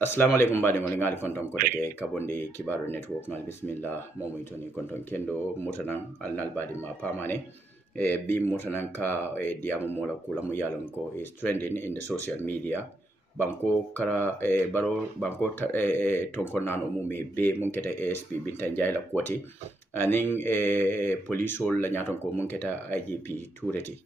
Assalamu alaikum badi ngol ngali konton ko take kabonde kibaru network ngal bismillah momo toni konton kendo mutanan alnal badi ma pamane bi mutanan ka diamo mola kula mo yalon ko is trending in the social media banko kara baro banko tonko nano mumi be munketa ASP bintan jayla koti anin police la nyaton ko munketa IGP tureti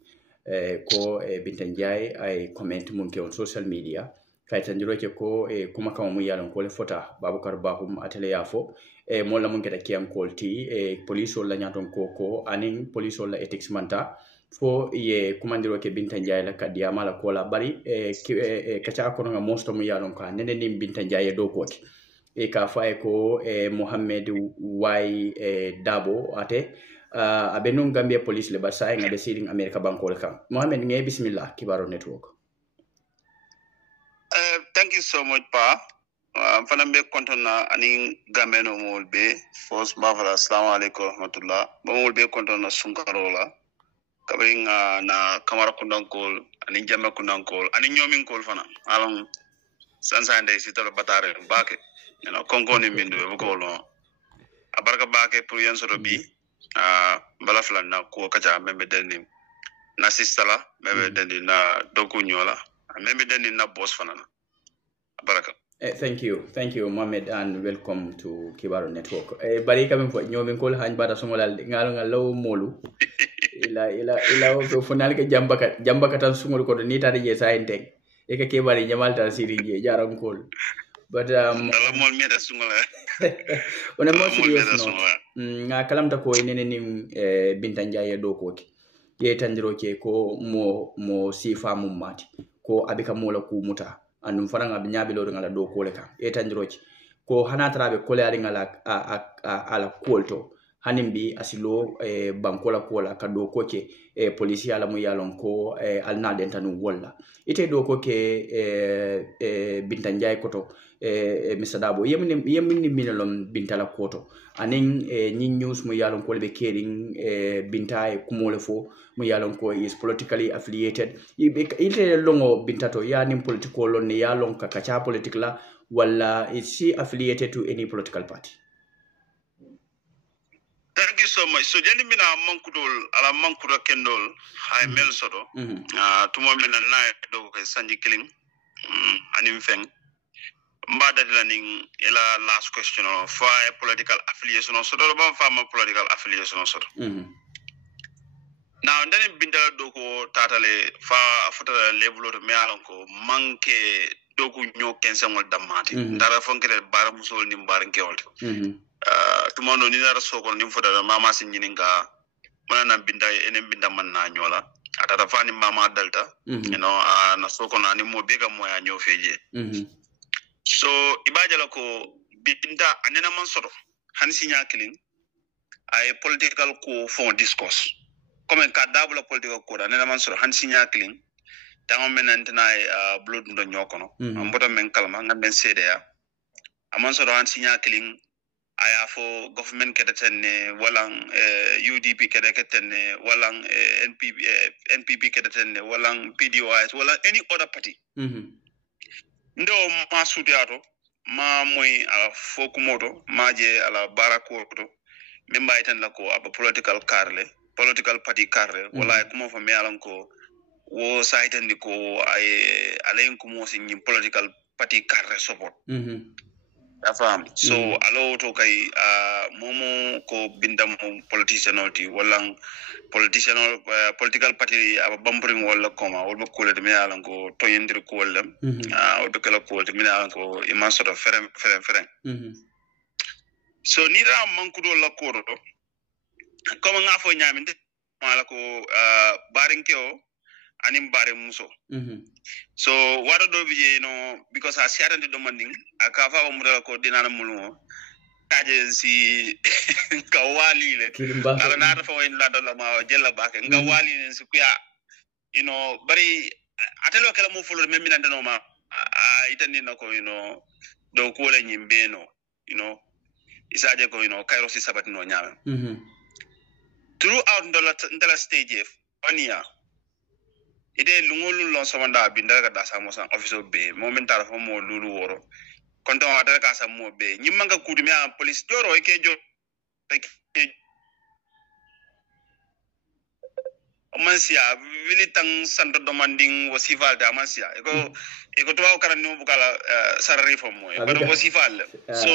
ko bintan jay ay comment munke on social media kaytanjiro ke ko kuma kama mu yalan ko le fota babukar bahum atele yafo molla mun keta kiyam kolti police la nyaton ko anin police la ethics manta fo ye kumandiro ke binta njaay la kadiya mala ko la bari kacha ko nga mosto mu yalan ka nene nim binta njaay do koti ka fa ko Mohammed way Dabo ate abenun Gambia police le basa ngabe siding America banko le kam Mohammed nge bismillah kibaro network. Thank you so much, Pa. Fana be kontona ani Gambeno mol be first bafala assalamu alaikum rahmatullah. Mol be kontona sunkarola. Kabinga na kamara kundankol ani jamme kundankol ani nyomin kol fana. Along sansande sitala batare bake. You know konkoni mindu e ko lo. Abarka bake pour yan soro bi balafla na ko kaja membe denim. Na sistala membe denim na doku nyola. Membe denim na boss fana. Baraka. Thank you, Mohammed, and welcome to Kibaro Network. Bari kami po nyomin kol han bata sumolal ngalo molu. ila funal ke jamba katan sumol ko ni tare je sainte. E ka kebari nyamal tar siri je jaram kol. But mol meda sumola. On a more serious note, nga kalamta ko inene nim bintan jaye do ko ki. Ye tanjiro ke ko mo sifa mum mati. Ko abika mola ku muta. Andum faranga be nyaabi lo ngala do kole kan e tanjiroci ko hanatara be kole ari ngala ala kolto hanimbi asilo bankola kola ka do koke police ala mu yalon ko alna den tanu wolla ite do koke bintan jay koto Mr. Dabo yemni minalom bintala koto anin ni news mu yalon ko be kering bintaay kumole fo mu yalon ko is politically affiliated ite longo bintato ya nim political lon ne yalon ka kacha politic la wala is she affiliated to any political party? Thank you so much. So jani mina mankudol ala mankuda kendol hay mel sodo tumo mina na do ko sanji killing anim feng mbada dilaning ila last question for political affiliation so do ba fama political affiliation so now ndani bindal do ko tatale fa futala level to me alon ko manke do ko nyo kensangol damati ndara fonkere bara musol ni mbaranke wolto tumono ni dara sokol ni futala mama sin nyininga mana binda enen binda man na nyola atata fani mama dalta you know na sokol na ni mo bega mo ya nyo feje so ibajala ko binda anena man soto hansi nyakilin ay political ko fond discourse comme ka dabula political ko anena man soto hansi nyakilin tango menantena blood ndo nyokono amboto men kalma ngaben CDA amon soto hansi nyakilin aya fo government kedetene walang UDP kedetene walang NPP kedetene walang PDOIS walang any other party ndo masudiato ma moy ala fokumoto maje ala barakoto memba itan la ko aba political party carle wala kuma fa mealan ko wo saitan di ko ay alayen ko mo sin political party carle support afam so alo to kay momo ko bindam politicianoti wala political party aba bambring wala koma wala ko le me alan ko to yendir ko wala o be kala ko me alan ko iman sort of ferem so ni ra manku do la ko do comme nga fo nyaminde mala ko barinkeo anim bare muso so wado do bije no because a siatante do manding aka fa mo dala ko dinana mulu kaje si kawali le ala na fa win la dala ma jella bake nga wali ne si kuya you know bari atelo kala mo fulo memmi nan no ma itani nako you know do ko la nyimbe no you know isaje ko you know kairo si sabati no nyame throughout ndala stage ania ide lungolu lon samanda binda ga dasa mo san office be moment tara fo mo lulu woro konton ata ka sa mo be nyimma ka kudu mi a police joro ke jo mansia wili tang santo demanding wasifal da mansia eko to wa karan no bukala sarari fo mo but wasifal so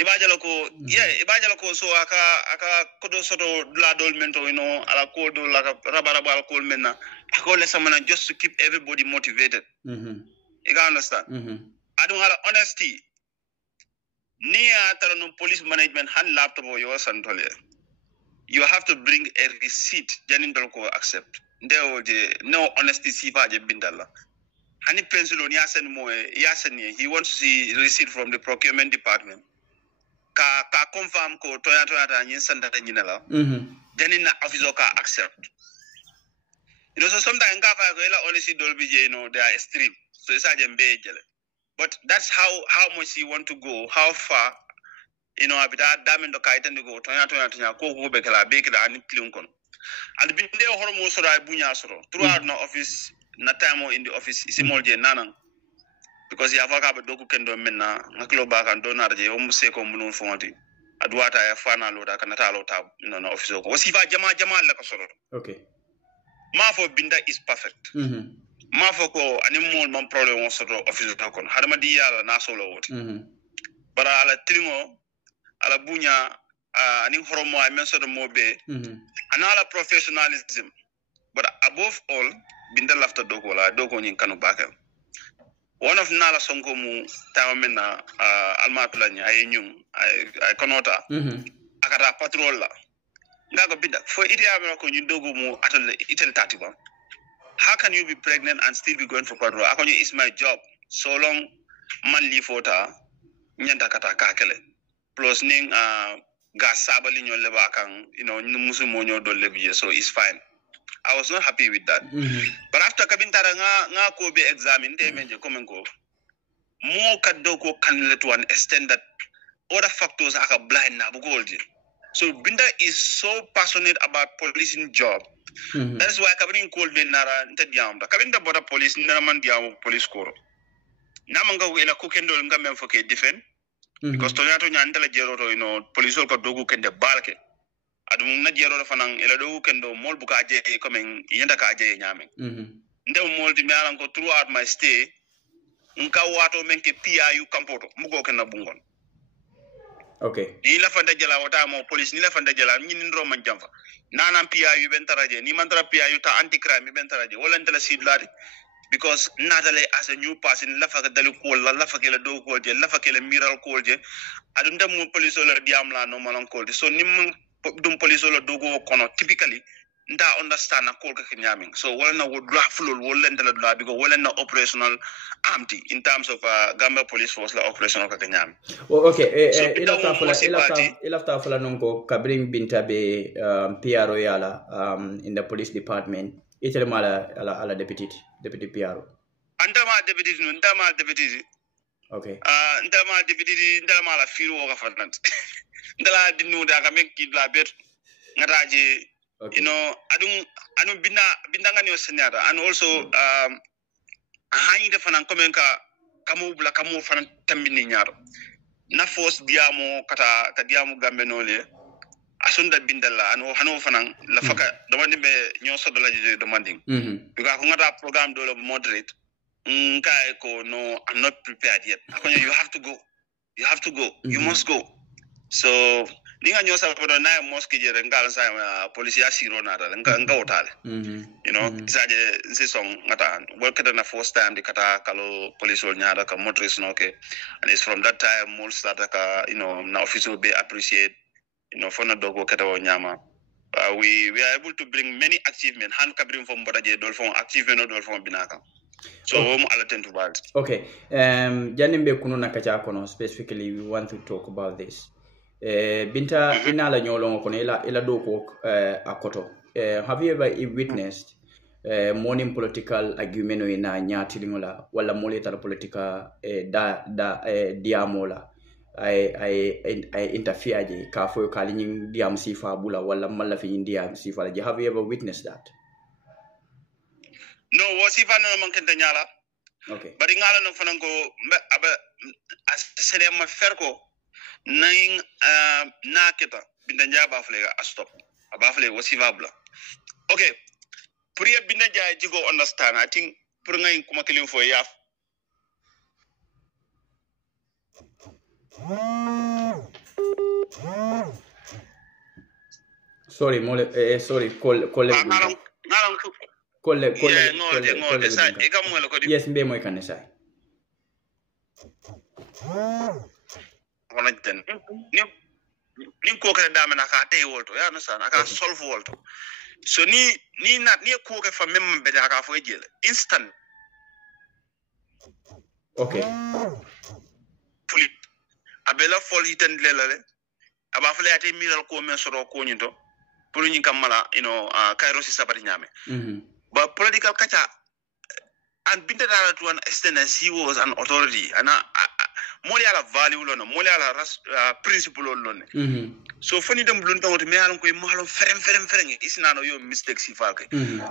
ibajalo ko so aka kodo soto la dol mento ala ko do la rabaraba al ko menna ako le samana just to keep everybody motivated you can understand adun ala honesty ni atara no police management han laptop yo santole you have to bring a receipt janin dol ko accept no honesty sifa je bindalla hani pencil ni yasen he wants to see receipt from the procurement department ka confirm ko toyata nyin sanda nyinala janin na officer ka accept so sometimes nga fa ko la honesty dol bi je they are extreme so isa je mbe jele but that's how much you want to go how far abita damin do kayta ndigo tonya ko be kala be kala ani plum kon al binde hormo sura bunya soro throughout no office na time in the office simol je nanan because ya faka be doku kendo menna ngaklo ba kan do narje o muse ko munun fonti adwata ya fana lo da kanata lo ta no office ko wasifa jama la ko soro okay ma fo binda is perfect ma fo ko ani mol man problem o soro office ko kon hadama di yalla na solo woti bara ala tringo ala bunya ani horomo ay men sodo mobe anala professionalism but above all binda lafta doko nyin kanu bakal one of nala sonko mu tawamena almatula nya ay nyum ay konota akata patrol la ngago binda fo idiama ko nyin dogo mu atol itel tatiba how can you be pregnant and still be going for patrol akonyo is my job so long man li fota nyanta kata kakele plus ning gas sabali ñol le bakan musu mo ñoo do lebiye so it's fine. I was not happy with that but after kabintara nga ko be examine de menje comme ko mo kaddo ko kan le to an extend that other factors aka blind na bu goldi so binda is so passionate about policing job that is why kabrin ko be nara ntadiam da kabinda boda police nara man diamo police koro namanga ila ko kendol ngam foke defend because toñato ñandela jeroto police ko dogu kende balke adum na jeroto fanan ela dogu kendo mol buka je comme yenda ka je ñame ndew mol di mealan ko throughout my stay nka wato menke PIU kampoto mugo ken na bungon okay ni la fanda jela wata mo police ni la fanda jela ni ndro man jamfa nanam PIU ben taraje ni man tara PIU ta anti crime ben taraje wala ndela sidlade because natale as a new person la faka dal ko la faka la do ko je la faka la miral ko je adum dem mo police la diam la no malon ko so nim dum police la do go kono typically nda understand ko ka nyaming so wala na would raflol wala ndela do because wala na operational empty in terms of Gambia police force la operational ka nyam okay ilafta fala nonko kabring binta be PRO yala in the police department itele mala ala deputy PRO andama deputy okay ndama deputy ndama la filo ka fanant ndala dinu da ka mekki la bet ngataje okay. adum binda ngani o senata and also hani de fanan comme kamu fanan tambini ñaaro na force diamo kata diamo gambe nole asunda bindalla hano fanan la faka demanding be ño sodo la je demanding because ko ngata programme do moderate nkai ko no I'm not prepared yet akonyo you have to go you must go so ninga ñoo sa ko na mosque je ngal sa police ya siro na dal nga wotale isaje sison ngata work na first time de kata kalo police ol nyaada ka motorist no ke and it's from that time more start ka na officer be appreciate for na dogo kata o nyama we are able to bring many achievement han kabrim from bodaje dol fon achievement dol fon binaka so mo ala tentu bad okay janimbe kuno nakacha kono specifically we want to talk about this binta inala nyolongo kono ila doko akoto have you ever witnessed morning political argument ina nyati lingola wala moleta politika diamola I interfere je ka fo kali nyin diam sifa bula wala mala fi diam sifa la have you ever witnessed that no wasifa no man kenta nyala okay bari ngala no fanango as sene ma ferko nayin naketa binda njaba fle a stop aba fle wasivable okay pour ya binda jaay jigo understand I think pour ngayin kuma kilim fo ya sorry mole sorry kolle sa e kam mo ko di yes mbe moy kan sa wala ten ni ko ka dame na ka tay wolto ya no sana ka solve wolto so ni ko ka fa même be ka fo jël instant okay puli abela fol hitan lelale aba fle ate miral ko men soro ko nyito pour ñu kamala kairo si sabari nyame but political kacha and binta dala to an extent as he was an authority and moli ala value lono moli ala principle lono so funny dem blun tawto me alon koy malon ferem isnano yo mistake si falke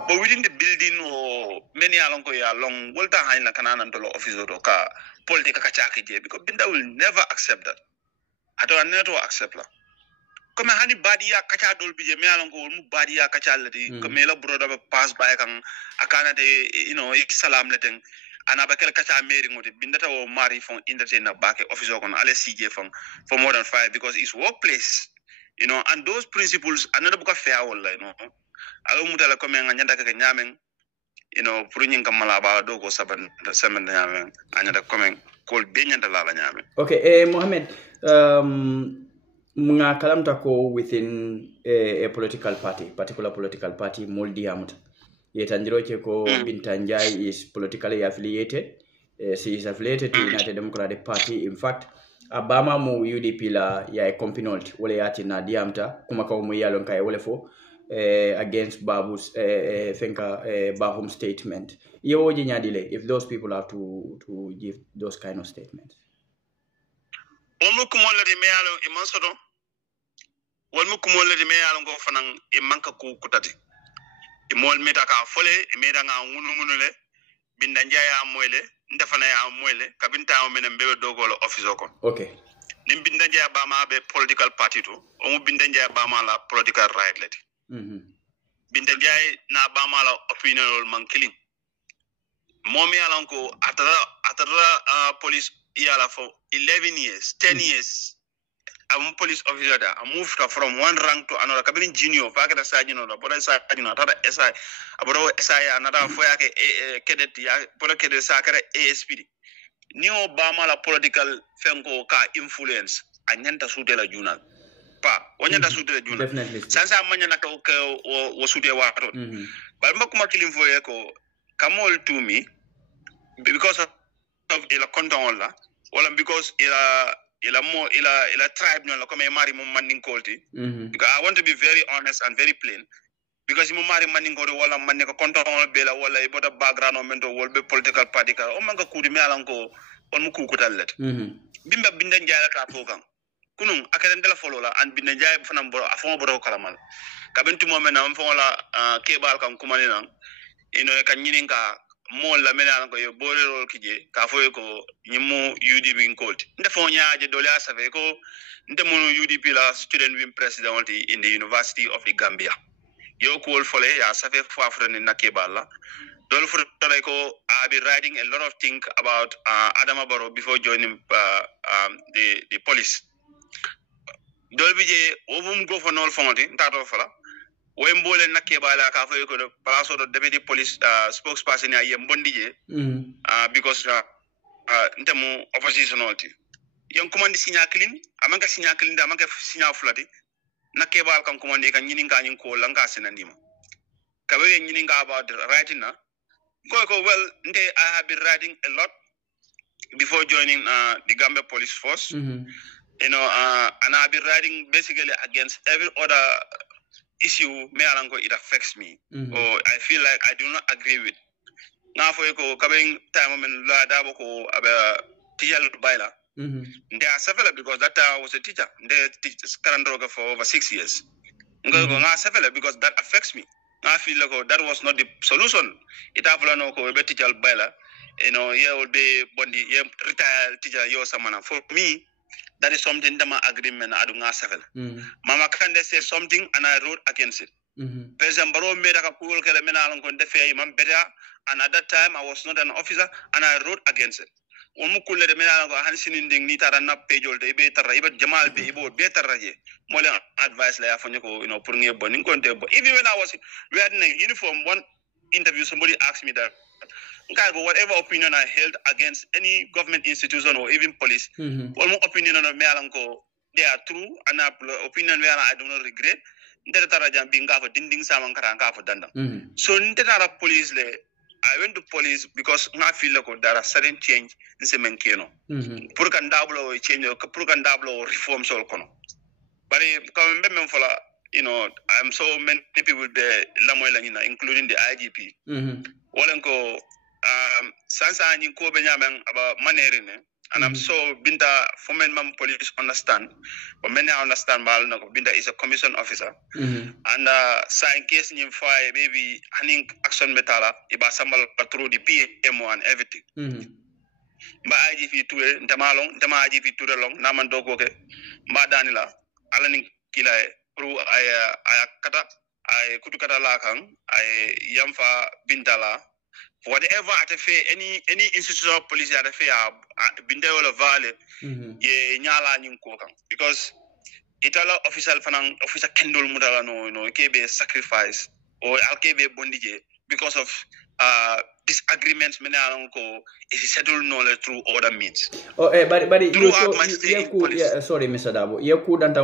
but within the building or many alon koy along volta hayna kanana to office to ka political kacha ke because binta will never accept that I don't never accept that comme hani badia kacha dol bije me alon ko mu badia kacha lati comme la broda ba pass by kan akana de salam leten ana ba kel kacha meri ngoti bindata o mari fon indate na back office ko na ale CJ for more than 5 because it's workplace and those principles another buka fair wala alo mutala comme nganyanda ka nyamen pour nyin kamala ba do ko saban nyamen anyada comme kol benyanda la nyamen okay Mohammed mga kalamta ko within a particular political party moldi amut yetanjiro che ko Binta Njie is politically affiliated she is affiliated to United Democratic Party in fact Obama mu UDP la ya compinolti wala yati na diamta kuma ko mu yalon kay wala fo against Babu's Bahum statement yewoji nyadile if those people have to give those kind of statements omu kumolle de meyalo e mansodo walmu kumolle de meyalo go fanan e manka ko kutati e mol meta ka fole e meda nga ngunu Binta Njie ya moyle ndefana ya moyle kabinta o menen be dogolo office ko okay nim Binta Njie ba ma be political party to omu Binta Njie ba ma la political right leti Binta Njie na ba ma la opinion man killing momi alanko atara police yala for 11 years 10 years I'm police officer there. I moved from one rank to another. Kabin junior, fakada sajino, boda sajino, tada SI, abodo SI, another foyake cadet, boda cadet sakara ASPD. Ni Obama la political fengo ka influence anyanta sute la juna. Pa, wanyanta sute la juna. Sansa manya naka o sute wato. But mbakuma kilimfoye ko kamol to me because of ila konton la, wala because ila tribe no come mari mo manding kolti because I want to be very honest and very plain because mo mari manding ko wala manne ko konton bela wala e bota background o mento wol be political party ka o manga kudi me alan ko on mu ku kutallet bimba Binta Njie la ka fokan kunun akaren dela folola and Binta Njie fanam boro afon boro kalamal ka bentu mo mena am fola kebal kan kumani nan kan nyininka mo la mena ko yo borerol kije ka foye ko nyimu UDP inkolti ndefo nyaaje dole asave ko ndemo UDP la student wing president in the University of the Gambia yo ko fole ya save fo afrene nakebala dole for ko I be writing a lot of things about Adama Barrow before joining the police dole bije ovum go for nol fonti tato fala Wembole nakebala ka fo ko place of deputy police spokesperson ya yembondije because ntemu opposition oti yon commande signa clean amanga signa clean da amanga signa fulati nakebal kan commande kan nyini nga nyin ko langa senandima kabe nyini nga about writing na ko well nte I have been writing a lot before joining the Gambia police force and I've been writing basically against every other issue it affects me or I feel like I do not agree with now for ko coming time when la dabo ko aba teacher baila they are several because that I was a teacher they teach Karandroga for over 6 years several because that affects me I feel like that was not the solution it have no ko be teacher baila will be bondi retired teacher yo samana. For me, that is something that my agreement adunga seven. Mama Kande said something and I wrote against it. President Barrow made a cool kelemenal on the fair man better, and at that time I was not an officer and I wrote against it. Umukule de menal Hansin in the Nitara Nap page or the better, even Jamal be better more advice like putting a boning conte. Even when I was we had in a uniform, one interview somebody asked me that whatever opinion I held against any government institution or even police, one opinion on a melanco, they are true and opinion where I do not regret. So police I went to police because I feel like there are certain change in Semenkeno. Purkandablo change or Purkandablo reform solcono. But I'm so many people the Lamoelina, including the IGP. Walenko Sansa in Kobenyaman about Manerine. And I'm so Binta Foreman police understand, but many understand Binta is a commission officer. And sign case in fire, maybe handing action metala, iba sambal through the PMO and everything. But IGP to Damalong, Dama IGP to the long, Naman Dogoke, Madanila, Alanin Kila, through I Kata, I Kutukata Lakang, I Yamfa Bintala. Whatever at a fair, any institutional police at a fair, Bindeola Valley, ye Nyala Ninkoka. Because Itala official officer Kendall Mudalano, KB sacrifice, or Alkebe Bondije, because of disagreements, Menalonko is settled knowledge through other means. Oh, but sorry, Mr. Dabo, you couldn't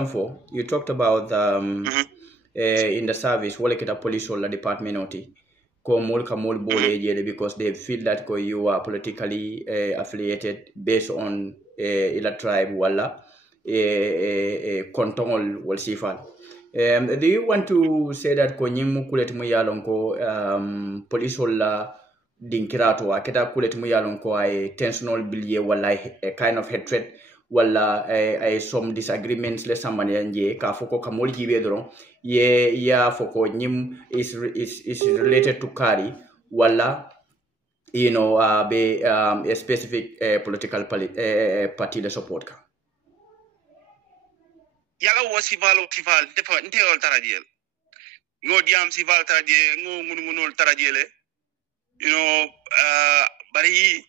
you talked about in the service, Waleketa police or the department oti. Because they feel that you are politically affiliated based on ila tribe wala kontongol wal sifal. Do you want to say that nyimu kulet mu yalonko police wala dinkirato aketa kulet mu yalonko ay tensional bilye wala a kind of hatred wala some disagreements le samani anje ka foko kamol jibe doron ya foko nyim is related to Kari wala be a specific political party the support ka yala wo sival defa nteol taradiel ngo diam sival taradie ngo munul taradiele bari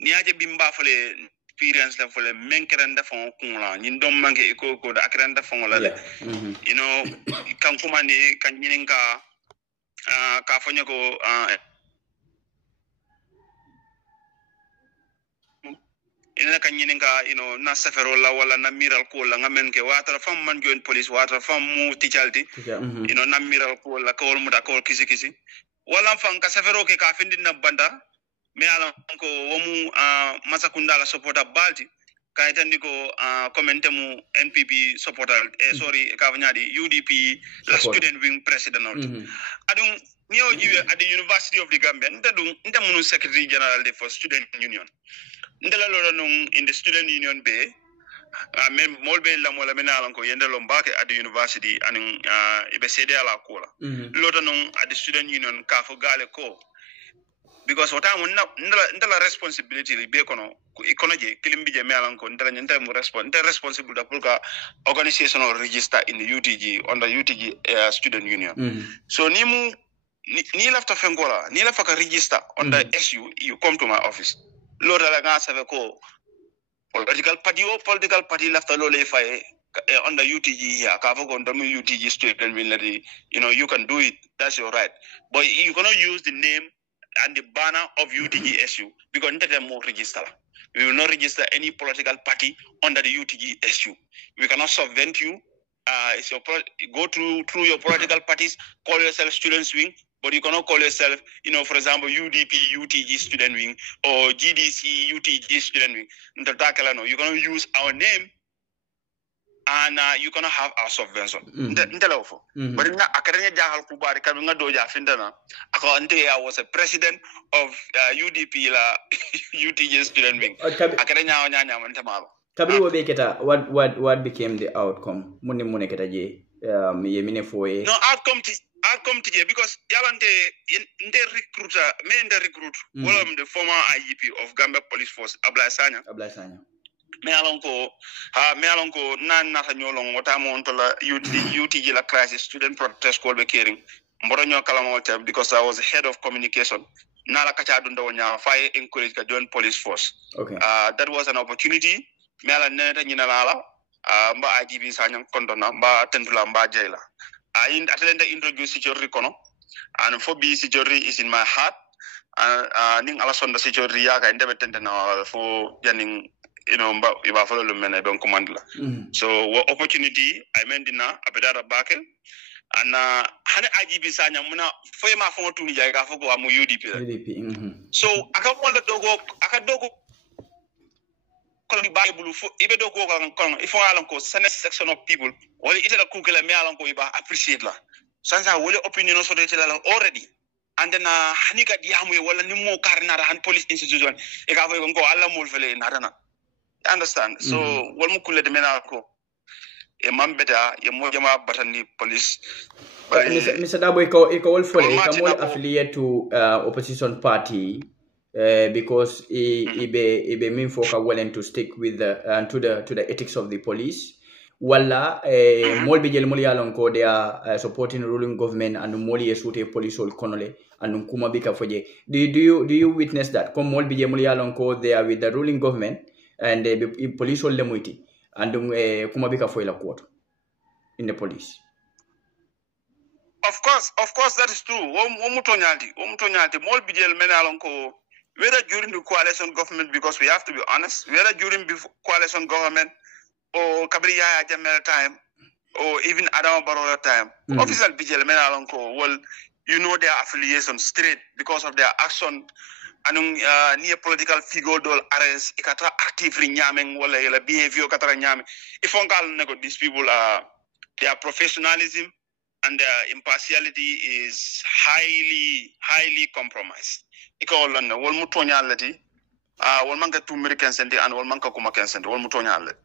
niaje bimba fale experience la fole menkeranda fon kunla nyindom manke ko da akranda fon la kan kumani kan nyininga ka fonyo ko ina kan nyininga na safero la wala na miral ko la ngamen ke wata fam man join police wata fam mu ticalti na miral ko la ko mu da ko kisi wala fam ka safero ke ka findi na banda me ala ko womu masakunda la supporter balti kaytandi ko comment mu NPP supporter sorry ka vanyadi UDP la student wing president adun niyo jiwe at the University of the Gambia nta munu secretary general for student union ndela lolo non in the student union be même molbe la mola menala ko yende lombake at the university and ibe cede ala kola lolo non at the student union ka fo gale ko because what I'm not responsibility be kono je kilimbije me alan ko ndala mu responsible da pour ka organisation or register in the UTG under UTG student union so ni lafta fengola ni lafta ka register under SU you come to my office lord la nga save ko political party lafta lo le fay under UTG here ka fo ko under UTG student union you can do it, that's your right, but you cannot use the name and the banner of UTG-SU because register. We will not register any political party under the UTG-SU. We cannot subvent you. It's your go through your political parties, call yourself students wing, but you cannot call yourself, for example, UDP UTG student wing or GDC UTG student wing. You cannot use our name and you cannot have our subvention. But in Akademia Jahal Kubari Kabinga Doja Findana, I was a president of UDP la UTG student wing. Akademia Nyanya Kabiru Beketa, what became the outcome? Mune keta je yemine foye. No outcome I come to because Yalante in the recruiter, one of the former IGP of Gambia Police Force, Abla Sanya. Me alonko nan nata nyolong wata montola UTG la crisis student protest call be caring mboro nyo kala mo because I was head of communication nala kacha dunda wonya fire encourage ka join police force. Okay. That was an opportunity me ala neta nyina lala mba IGP Sanya kondona mba tendula mba jaila in atende introduce security kono and for be security is in my heart ning ala sonda security yaka ndebe tendena for janing iba follow the men don't command la. So what opportunity I meant dina abedara bakel and hane IGP Sanya muna foye ma fongo tuni jay ka fogo amu UDP. So aka wonda dogo ko li bible fo ibe dogo kon ifo alan ko section of people wala itela kukela me alan ko iba appreciate la sansa wala opinion so de la already and then hanika diamu wala nimo karnara han police institution e ka foye ko alla mol fele narana. Understand? So, what mukule de menako e mambeta ye mojama batani police. Mr. Dabo, iko all fully affiliate to opposition party because ibe mean folk are willing to stick with to the ethics of the police. Wala mol bijel moli alonko they are supporting ruling government and moli esute police ol konole and kuma bika foje. Do you witness that? Come mol bijel moli alonko they are with the ruling government. And the police hold them waiting, and kumabika foila court in the police. Of course, that is true. Omutonyalti, mol bidel menalonko. Whether during the coalition government, because we have to be honest, whether during coalition government or Kabriya Jamel time, or even Adam Barrow time, official bidel menalonko. Well, you know their affiliation straight because of their action. Anung near political figure dol arrest ikata actively nyameng wala yela behavior katara nyame ifongal nego these people are their professionalism and their impartiality is highly compromised iko lonna wol mutonyalati wol manka tumiri kensende and wol manka kuma kensende wol mutonyalati.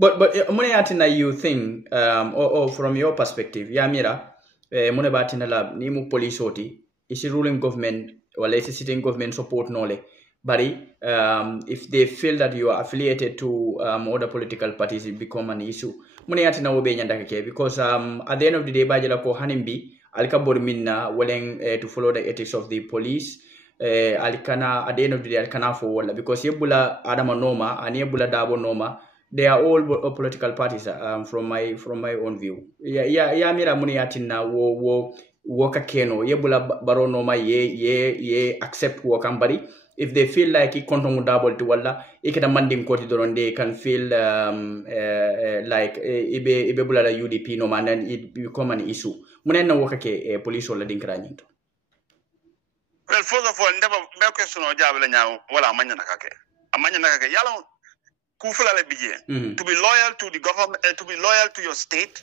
But mone atina you think or from your perspective yamira mone batina lab ni mu police oti is ruling government or let's say sitting government support nole bari if they feel that you are affiliated to other political parties it become an issue mune yatina wobe nyandaka ke because at the end of the day bajela ko hanimbi alkabor minna willing to follow the ethics of the police alkana at the end of the day alkana for wala because yebula adama noma and yebula dabo noma they are all political parties from my own view ya mira mune yatina woka keno yebula baro noma ye accept wakambari if they feel like it kontongu double to walla ikata manding koti doron they can feel like ibe bula la UDP no man and it become an issue munena woka ke police wala dinkra nyinto. Well, first of all never question o jabla nyaaw wala amanya nakake yalla kufula le bije to be loyal to the government to be loyal to your state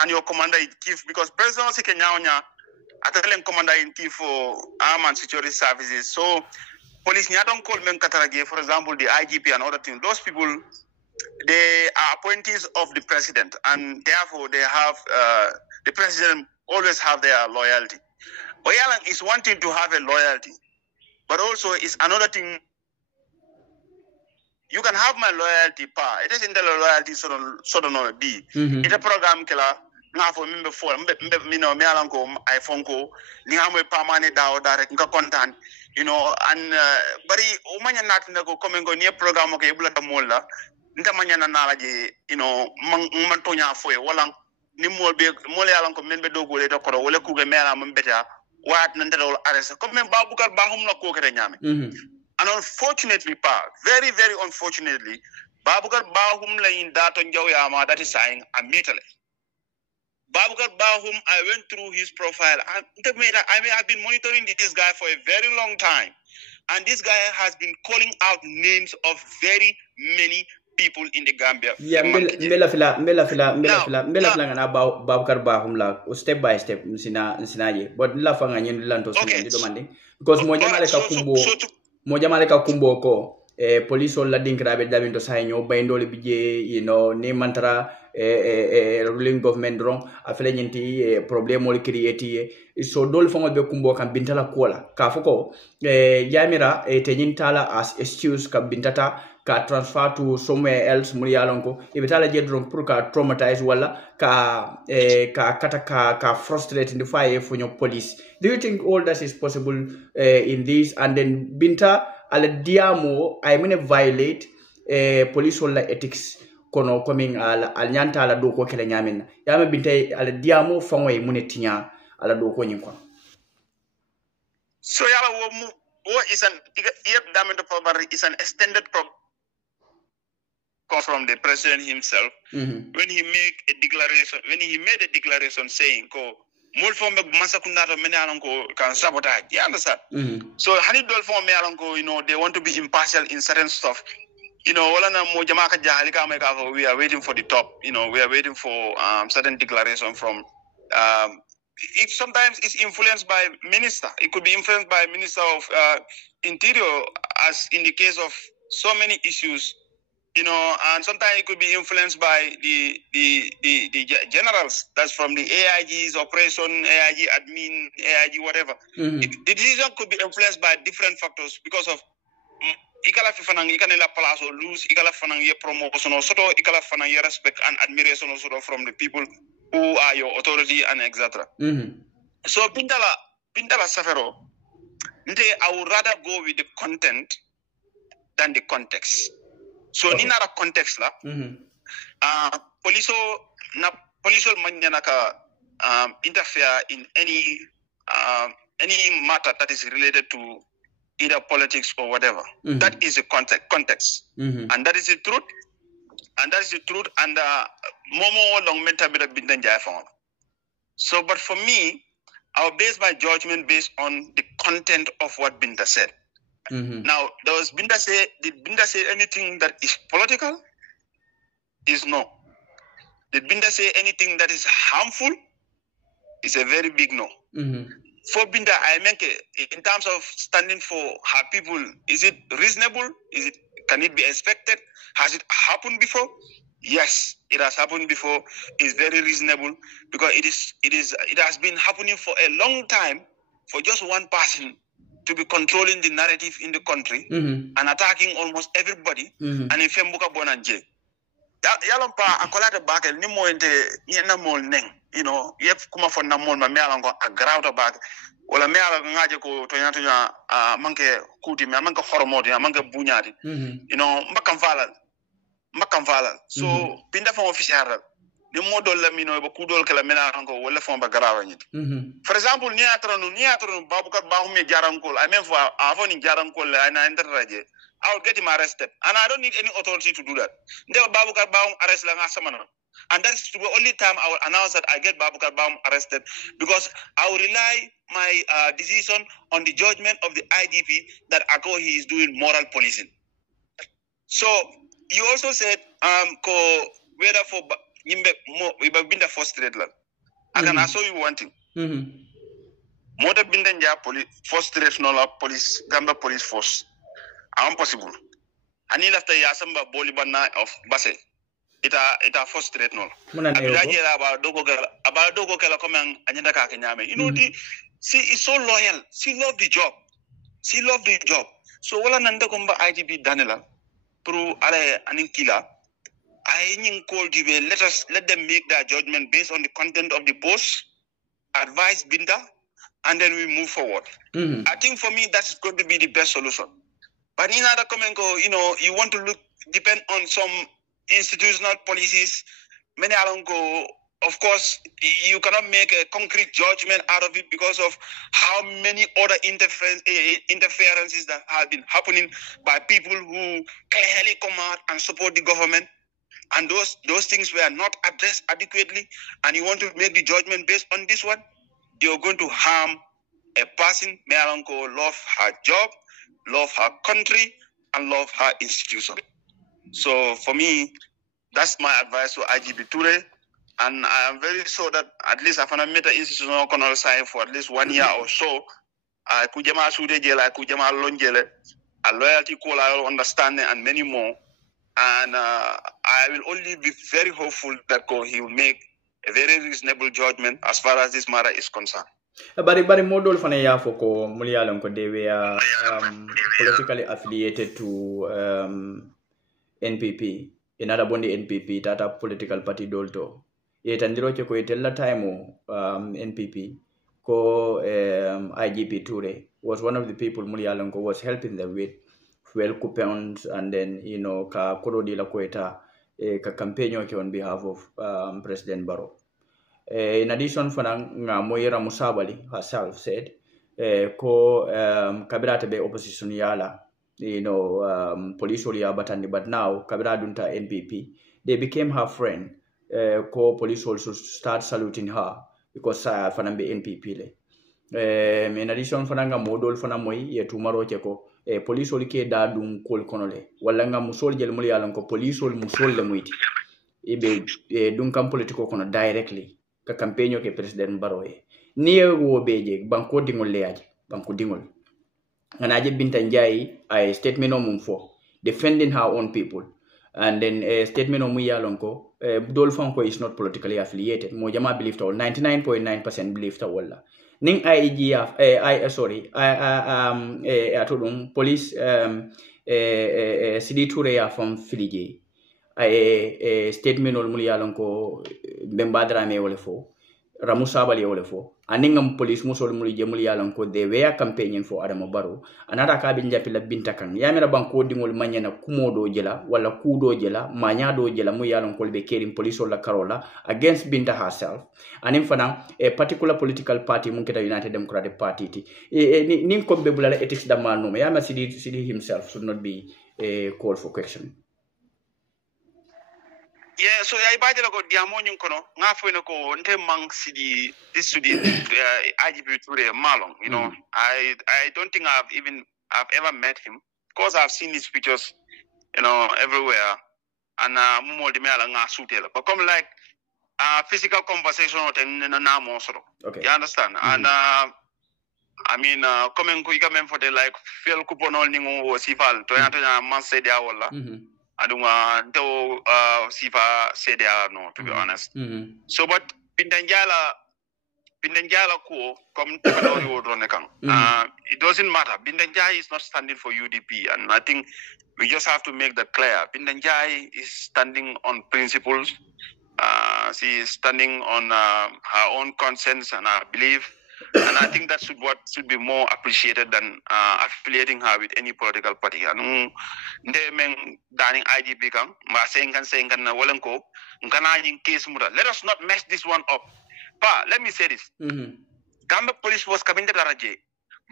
and your commander-in-chief, because presidency Kenya atelen commander-in-chief for armed and security services. So police don't call men katarage, for example, the IGP and other things. Those people, they are appointees of the president, and therefore they have the president always have their loyalty. Oyalang is one thing to have a loyalty, but also is another thing. You can have my loyalty, pa. It isn't the loyalty sort of be. It's a program killer. Nga for me before me no me alanko iPhone ko ni hamwe permanent daw direct nga content and bari o manya nat na ko comme ngo ni program ko yebula ta molla nta manya na nala je man tonya foye wala ni mol be mol yalanko men be dogole to ko wala ku ga mela mam beta wat nan dal arrest comme même babukar bahum na ko kete nyame and unfortunately very very unfortunately babukar bahum la in dato njaw yama that is saying amitale Babukar Bahum, I went through his profile. I have been monitoring this guy for a very long time. And this guy has been calling out names of very many people in the Gambia. Yeah, Mela fila ngana Babukar Bahum la step by step nsinaje. But la fanga nyen lanto sinandi demanding because moja maleka kumbo ko police la dinkrabe daminto say nyo bayndole bije you know ni mantara ruling government wrong afele nyinti problem ol create so dol fongo be kumbo kam bintala kola ka foko jamira te nyintala as excuse ka bintata ka transfer to somewhere else muri yalonko ibitala jedron pour ka traumatize wala ka kata ka frustrate in the fire for your police. Do you think all that is possible in this? And then binta ala diamo I mean violate police wala ethics kono coming al nyanta ala do ko kala nyamen yama binta ala diamo fango e munetinya ala do ko nyin ko so yala wo is an yep damage is an extended program from the president himself when he made a declaration saying ko mul fo me masakunda to mena ko can sabotage you understand so hani dol fo me ko you know they want to be impartial in certain stuff you know wala na mo jama ka jahali ka me ka we are waiting for the top you know we are waiting for certain declaration from it sometimes is influenced by minister. It could be influenced by Minister of Interior, as in the case of so many issues, you know, and sometimes it could be influenced by the generals. That's from the AIG's operation, AIG admin, AIG whatever. The decision could be influenced by different factors because of ikala fifanang ikanela palace or lose ikala fanang ye promotion or sort of ikala fanang ye respect and admiration sort of from the people who are your authority and etc. So Bintala Safero, I would rather go with the content than the context. So in our context la, police manyanaka interfere in any matter that is related to either politics or whatever. That is the context. And that is the truth. And that is the truth. And Momo long mental bit of Bintan. So, but for me, I'll base my judgment based on the content of what Binta said. Now, did Binta say anything that is political? Is no. Did Binta say anything that is harmful? It's a very big no. For Binta, I mean, in terms of standing for her people, is it reasonable? Can it be expected? Has it happened before? Yes, it has happened before. It's very reasonable because it has been happening for a long time for just one person to be controlling the narrative in the country and attacking almost everybody. And if Fembuka Bonanje, Yalompa akolata bakel ni mo ente yena mol neng, you know, yef kuma for namol ma mealango a grauta back. Wala meala ngaje ko tonya manke kuti me manke horomodi manke bunyadi you know mbakam falal so pinda fo official ni modol la mino ba kudol kala mena ko wala fo ba garawa nyit for example ni atronu babukar bahu me jarankol I mean for avoni jarankol ana interraje I will get him arrested and I don't need any authority to do that nde babukar bahu arrest la nga samana. And that's the only time I will announce that I get Babukar Baum arrested because I will rely my decision on the judgment of the IGP that he is doing moral policing. So you also said whether for Binda first trade land. I can also you one thing. Motor Binda first trade police Gamba police force. Impossible. And then after Yasamba Bolibana of Basse. Ita frustrate no. Abidaje about dogo kala komen anyenda ka kenyame. You know she is so loyal. She love the job. So wala nanda komba IGP Daniela pro ale aninkila. I ning call give let them make their judgment based on the content of the post, advise Binda, and then we move forward. I think for me that's going to be the best solution. But in other comment, you know, you want to depend on some institutional policies, many go. Of course, you cannot make a concrete judgment out of it because of how many other interferences that have been happening by people who clearly come out and support the government, and those things were not addressed adequately. And you want to make the judgment based on this one, you're going to harm a person. Mealanko love her job, love her country, and love her institution. So for me, that's my advice to IGP Ture. And I am very sure that at least I've met an institutional colonel sign for at least 1 year or so. Kujama Sude Jela, Kujama Lonjele, a loyalty collateral understanding, and many more. And I will only be very hopeful that he will make a very reasonable judgment as far as this matter is concerned. Bari model fana ya foko mulialon ko they were politically affiliated to NPP. Inada bondi NPP tata political party dolto. Yetandiro ke ko etella time NPP ko IGP Ture was one of the people mulialon ko was helping them with fuel coupons, and then ka korodi la koeta ka campaign on behalf of President Barrow. In addition, Fanang Moira Musabali herself said, ko Kabira be opposition yala, police olia batandi, but now Kabira dunta NPP, they became her friend. Ko police also start saluting her because Fanang be NPP le. In addition, Fananga modol Fanamoi, ye tomorrow cheko, police oli ke da dun kol konole. Walanga musol jel muli alanko police ol musol le muiti. Ibe dun kam politiko kono directly. Ka campaign ke President Barrow ni wo beje banko dingol leaje banko dingol nganaje Binta Njai a statement on for defending her own people, and then a statement on Muyalonko Dolfonko is not politically affiliated. Mojama believed all 99.9% believed all ning IGF atodum police CD Tourea from Filije a statement on Muyalonko Bembadra me olefo Ramusabali olefo aningam police musol muli jemuli yalanko they were campaigning for Adama Barrow anata ka bin japila Binta kan yamira banko dingol manyana kumodo jela wala kudo jela manyado jela mu yalanko be kerim police la Carola against Binta herself, and in fana a particular political party munketa United Democratic Party ti nin ko be bulala ethics da manu yama Sidi himself should not be called for question. Yeah, so I buy the logo diamond kono nga fo ko nte mang sidi this to the IGP Ture Malong, I don't think I've ever met him. Of course I've seen his pictures, everywhere, and mumo di mela nga sutela. But come like physical conversation or na mo soro. Okay. You understand? And coming for the like feel coupon all ningo sifal to yanta man say dia wala. Adunga nto sifa said no, to be honest. So but Pindanjala ko come it doesn't matter. Bindanjai is not standing for UDP, and I think we just have to make that clear. Bindanjai is standing on principles. She is standing on her own conscience and her belief. And I think that should be more appreciated than affiliating her with any political party. And dining IGP kam ma saying na walanko in case muda. Let us not mess this one up. Pa, let me say this. Gambia police was coming to Daraje.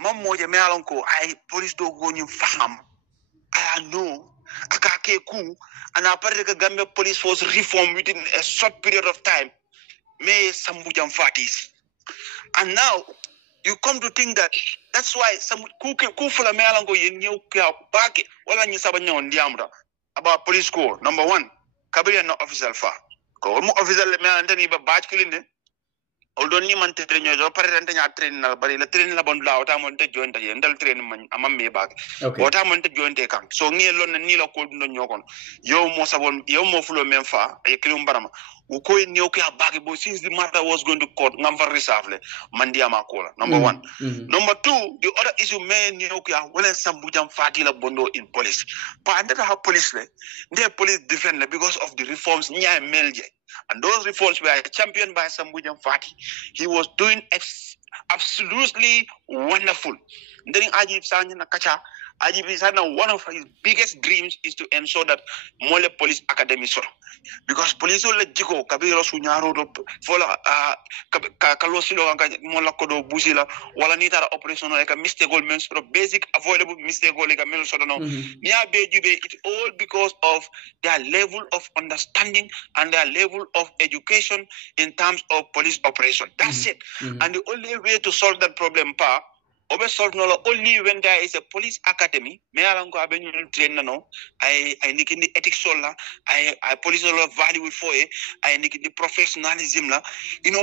Mom moja me alonko I police do go nyum faham. I know akake ku and apparently Gambia police was reformed within a short period of time. Me sambujam fatis. And now you come to think that that's why some kufula mealango yenyo kya bake wala nyi sabanya ondiamra about police corps. Number one, kabiri no official fa. Ko mo official me antani ba batch kilinde. Although ni man train yo pare rente nya train na bari la train la bon la wata mon te jointa ye ndal train man amam me bak. Wata mon te jointe kam. So ngi lon ni la ko ndo nyokon. Yo mo sabon yo mo fulo men fa e kilum barama. Uko ni okay abagi bo since the matter was going to court ngam resafle mandia makola. Number one. Number two, the other issue man ni okay wala sambujam fatila bondo in police. Pa anda ha police le. They police defend because of the reforms nya melje. And those reforms were championed by Sambujam Fati. He was doing absolutely wonderful. Then Ajib Sanya Nakacha, Ajib Sana, one of his biggest dreams is to ensure that Mole Police Academy sort. Because police will let Jiko, Kabiro Sunyaro, Fola Kalosilo, Mola Kodo Busila, Walanita operation like a mistake goal means basic avoidable mistake goal like a mill sort of no. It's all because of their level of understanding and their level of education in terms of police operation. That's it. And the only way to solve that problem, Pa, obe solve no only when there is a police academy me alango abe ñu train no ay niki ni ethics la ay police la value for ay niki ni professionalism la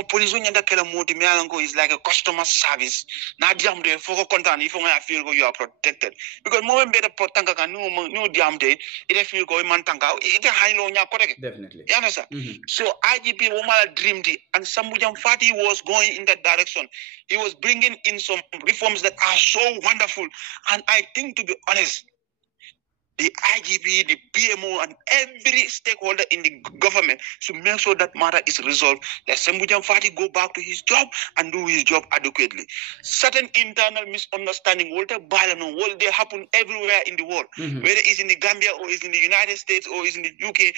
police ñanda kala moti me alango is like a customer service na diam de foko content if I feel go you are protected because mo be the protanga kan no diam de it feel go man tanga it high lo nya ko definitely you understand so IGP Omar dreamed it and Sambujang Fati was going in that direction. He was bringing in some reforms that are so wonderful. And I think, to be honest, the IGP, the PMO, and every stakeholder in the government should make sure that matter is resolved. That Sambujang Fati go back to his job and do his job adequately. Certain internal misunderstanding will they happen everywhere in the world, whether it's in the Gambia or it's in the United States or it's in the UK.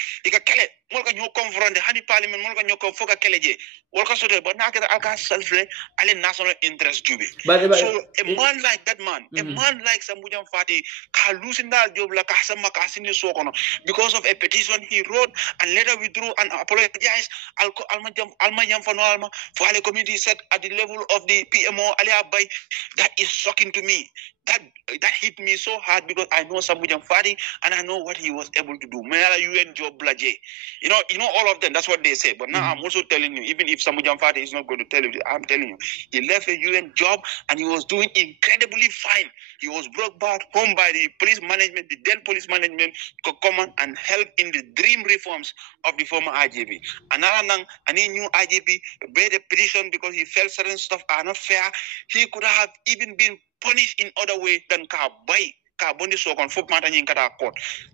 Molka ñoo confronté hani parliament molka ñoo ko foka keleje wolka sote but na keta alka selfle ale national interest jubi so a man like that man a man like Sambujang Fati ka losing that job la ka sama ka sini so kono because of a petition he wrote and later withdrew and apologized alma jam fano alma for the community set at the level of the PMO ali abay. That is shocking to me. That hit me so hard because I know Sambujang Fati and I know what he was able to do. Mayala UN job blaje. You know all of them. That's what they say. But now I'm also telling you, even if Sambujang Fati is not going to tell you, I'm telling you, he left a UN job and he was doing incredibly fine. He was brought back home by the police management, the then police management, to come and help in the dream reforms of the former IGP. Another new IGP made a petition because he felt certain stuff are not fair. He could have even been punished in other way than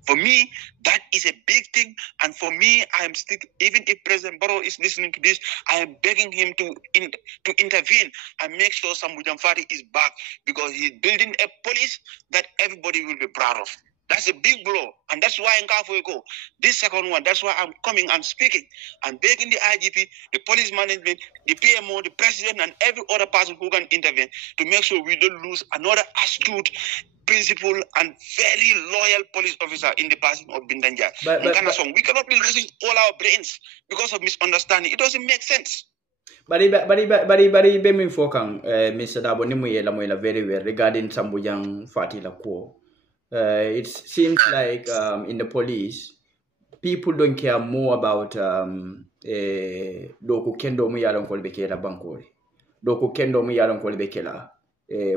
for me, that is a big thing, and for me, I am still, even if President Barrow is listening to this, I am begging him to intervene and make sure Sambujang Fati is back because he's building a police that everybody will be proud of. That's a big blow, and that's why in Kafueko, this second one, that's why I'm coming and speaking. I'm begging the IGP, the police management, the PMO, the president, and every other person who can intervene to make sure we don't lose another astute, principled, and very loyal police officer in the person of Bindanja. We cannot be losing all our brains because of misunderstanding. It doesn't make sense. Bari be min fokang Mr. Dabo ni muela very well regarding Sambujang Fati la ko. It seems like in the police, people don't care more about doku kendo mu yaron ko bekela bankori. Doku kendo mu yaron ko bekela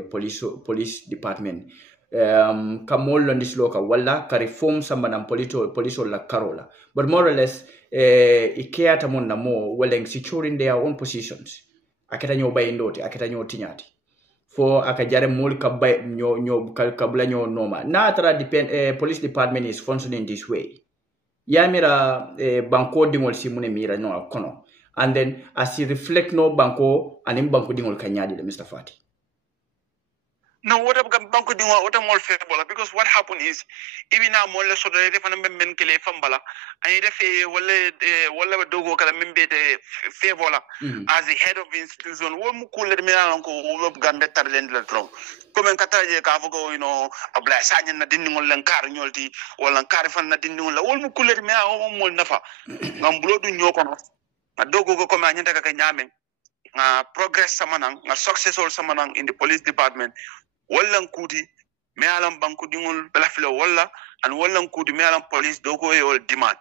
police department. Kamol on this local wala ka reform samana police la karola. But more or less, ikea tamon na mo weleng securing their own positions. Aketa nyo bayindote, aketa nyo tinyati. For akajare mul kabay nyo kabla nyo noma. Na atara depend police department is functioning this way. Yamira banko dingol simune mira no kono. And then as you reflect no banko anim banko dingol kanyadi Mr. Fati. No, what about Banco Dingo? What more favorable? Because what happened is, even now, more so the men kele fambala, and if wala dogo kala membe de favola as the head of the institution, what mukule me alanko wop gambe tarlen la drum. Come en kataje ka fogo a blasanya na dingo lankar nyolti wala lankar fan na dingo la wol mukule me a mol nafa. Ngam blodu nyoko na dogo ko come anyanta ka nyame. Progress samanang, successful samanang in the police department. Wallan kuti me alam banku dingol belafilo walla and wallan kuti me alam police doko e all demand.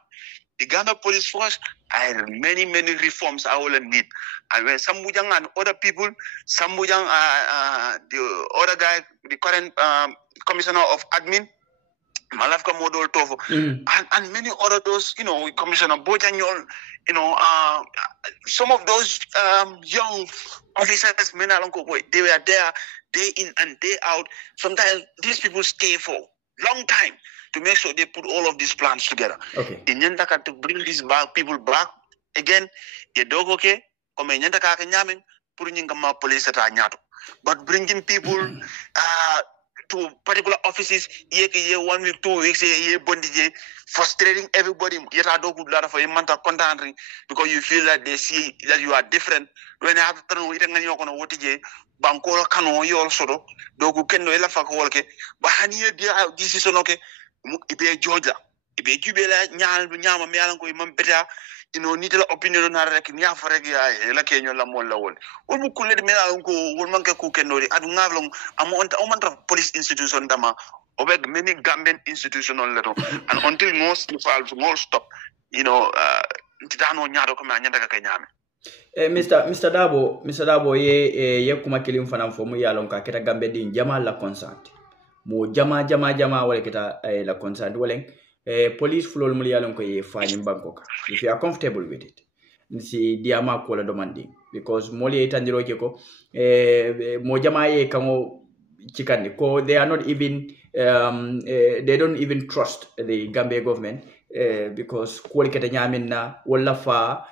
The Ghana police force are many reforms I will need. And when Sambujang and other people, Sambujang the other guy, the current commissioner of admin, Malafka Modol Tovo, and many other those, Commissioner Bojanyol, some of those young officers, they were there day in and day out. Sometimes these people stay for long time to make sure they put all of these plans together. Okay. In Nyantaka to bring these people back again, the dog okay, come in Nyantaka Nyamin, putting police at Anyato. But bringing people to particular offices, year 1 week, 2 weeks, year bondage, frustrating everybody. Yet I don't good for a month of content because you feel that they see that you are different. When I have to know it, and you're going to watch it, Bankola Kano, you also do can know Faka, but Hania, this is okay. Ibe Georgia, Ibe Jubela, Nyama, Melanco, Mampeta, you know ni la opinion na rek ni afa rek ya la kenyo la mo la wol wol bu kulle me la ko wol man ka ku kenori adu ngavlong am police institution dama obeg many Gambian institution on leto and until most people stop you know titano nyaado ko ma nyanda ka nyame Mr. Dabo ye kuma kilim fanam fo mu yalon ka keta Gambia din jama la consent mo jama wala kita la consent wala police flol mu yalon ko ye fani banko if you are comfortable with it si diama ko la demanding because mo li tanjiro ke ko mo jama ye kamo chikandi ko they are not even they don't even trust the Gambia government because ko keta nyaminna wala fa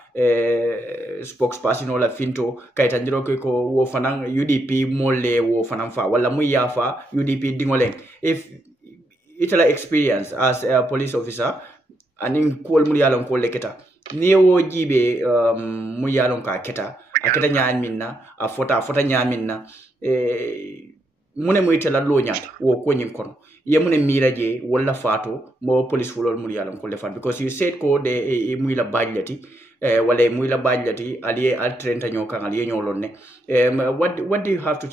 spokesperson wala finto kayta njiro ko wo fanan UDP molle wo fanan fa wala muya fa UDP dingoleng if itala experience as a police officer anin kol mu yalon ko leketa ni wo jibe mu yalon ka keta aketa nyaan minna a fota nyaan minna mune mu itala lo nyaat wo ko nyin kono ye mune miraje wala fato mo police fulol mu yalon ko lefan because you said ko de mu la bajlati wala muy la bajlati aliye al trenta nyoka aliye nyolonne what do you have to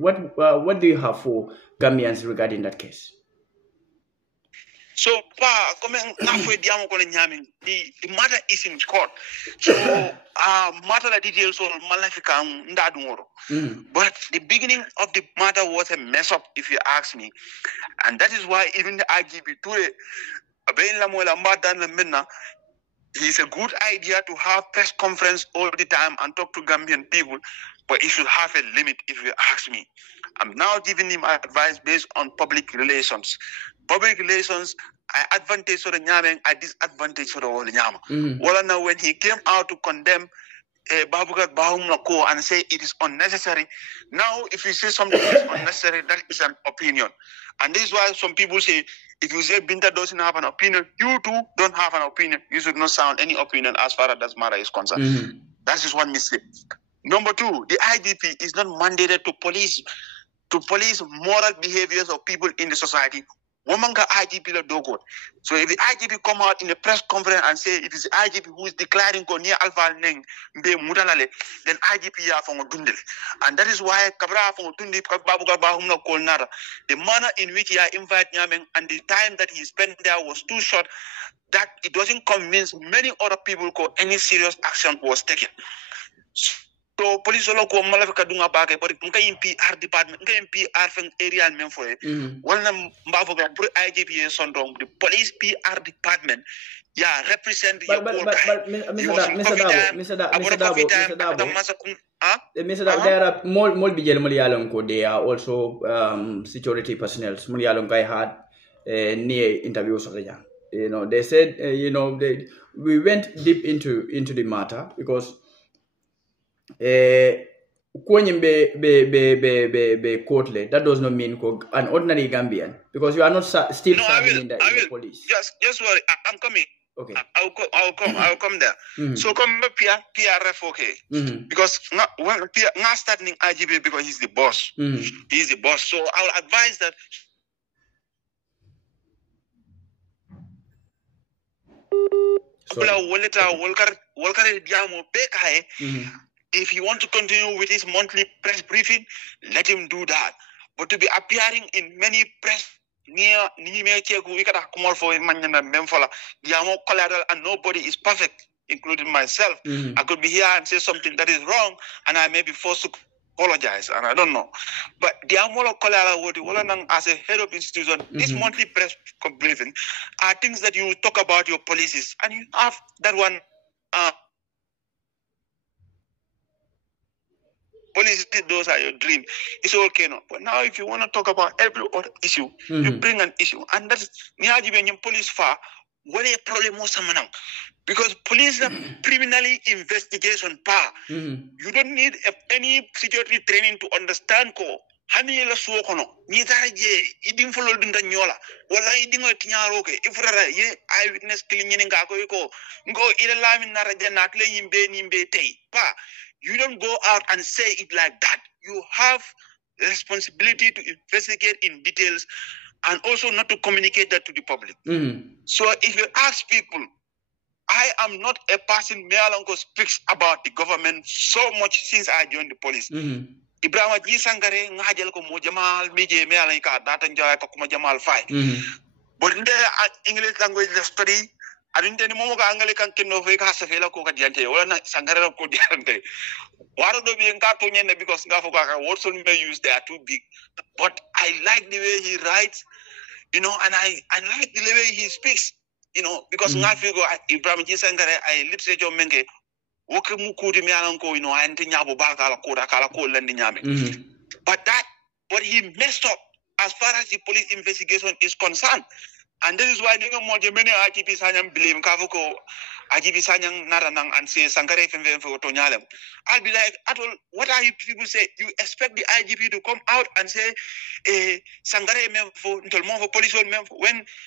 what do you have for Gambians regarding that case? So come na fwe diamo ko nyami the matter is in court so matter the details or malafika ndadu ngoro but the beginning of the matter was a mess up if you ask me and that is why even the IGP today aben la mola mbadan la menna it's a good idea to have press conference all the time and talk to Gambian people, but it should have a limit if you ask me. I'm now giving him advice based on public relations. Public relations, I advantage for the Nyameng, I disadvantage for the whole Nyama. Well, now when he came out to condemn Babugat Bahumnako and say it is unnecessary, now if you say something is unnecessary, that is an opinion. And this is why some people say, if you say Binta doesn't have an opinion, you too don't have an opinion. You should not sound any opinion as far as that matter is concerned. That is one mistake. Number two, the IGP is not mandated to police moral behaviors of people in the society. Womanka IGP la dogot. So if the IGP come out in a press conference and say it is the IGP who is declaring ko near Alpha Neng be mutalale, then IGP ya fongo dundel. And that is why Kabra fongo dundi babuga bahumna kolnara. The manner in which he invite Nyameng and the time that he spent there was too short that it doesn't convince many other people ko any serious action was taken. So police solo ko malafika dunga bake but nka PR department nka PR feng area men for it wala mbavo ga pour IGP sondom the police PR department represent your Mr. Dabo there are more bijel muliyalon ko they are also security personnel muliyalon kai had near interviews of the you know they said we went deep into the matter because kwenye be courtle that does not mean an ordinary Gambian because you are not still serving in the police. Just worry, I'm coming. Okay, I'll come there. So come PRF okay because when not starting IGP because he's the boss. He's the boss. So I'll advise that. If he wants to continue with his monthly press briefing, let him do that. But to be appearing in many press near collateral and nobody is perfect, including myself. I could be here and say something that is wrong, and I may be forced to apologize, and I don't know. But the Amolo collateral as a head of institution, this monthly press briefing are things that you talk about your policies, and you have that one. Policy, those are your dream. It's okay, no. But now, if you want to talk about every other issue, you bring an issue, and that's police far. What a problem was because police are criminally investigation power. You don't need any security training to understand ko. Hani la suo kono ni taraje idin folol dunda nyola wala idin o tinyaro ke ifrara ye eyewitness killing nga ko ngo ila lamin naraje nak le yimbe tay pa. You don't go out and say it like that. You have the responsibility to investigate in details and also not to communicate that to the public. So if you ask people, I am not a person Mealanko speaks about the government so much since I joined the police. Ibrahima G Sangare ngajal ko mo Jamal mije Mealanka data njoy ko kuma Jamal Fay. But in the English language study, I didn't any more Anglican no fake has a fellow cook at Jante or Sangara ko diante. What of the being cartoon because Gafoka words only use they are too big. But I like the way he writes, and I like the way he speaks. Because Nafigo Ibrahim Sangare, I literature menge, Wokamuku de Mianco, and Tinyabo Bakala Koda Kalako Landinyame. But he messed up as far as the police investigation is concerned. And this is why many IGP Sanyang blame Kavuko, IGP Sanyang Naranang, and say Sankare for Tonyalem. I'll be like, what are you people say? You expect the IGP to come out and say, Sankare for police when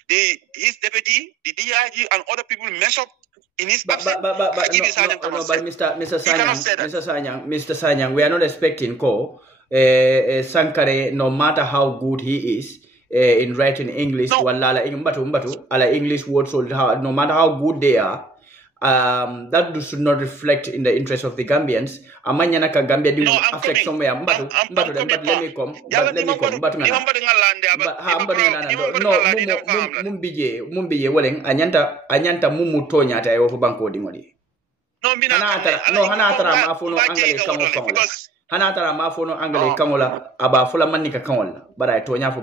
his deputy, the DIG, and other people mess up in his but Mr. Sanyang, we are not expecting Sankare, no matter how good he is in writing English, English words, no matter how good they are, that should not reflect in the interest of the Gambians. Amanyana ka Gambia do affect somewhere. But let me come. Mumbije welling anyanta mumu tonya ta yo banko dingoli. Hanatara mafono angale kangola. Hanatara mafono angale kangola aba fula manika kangola. But I tonya for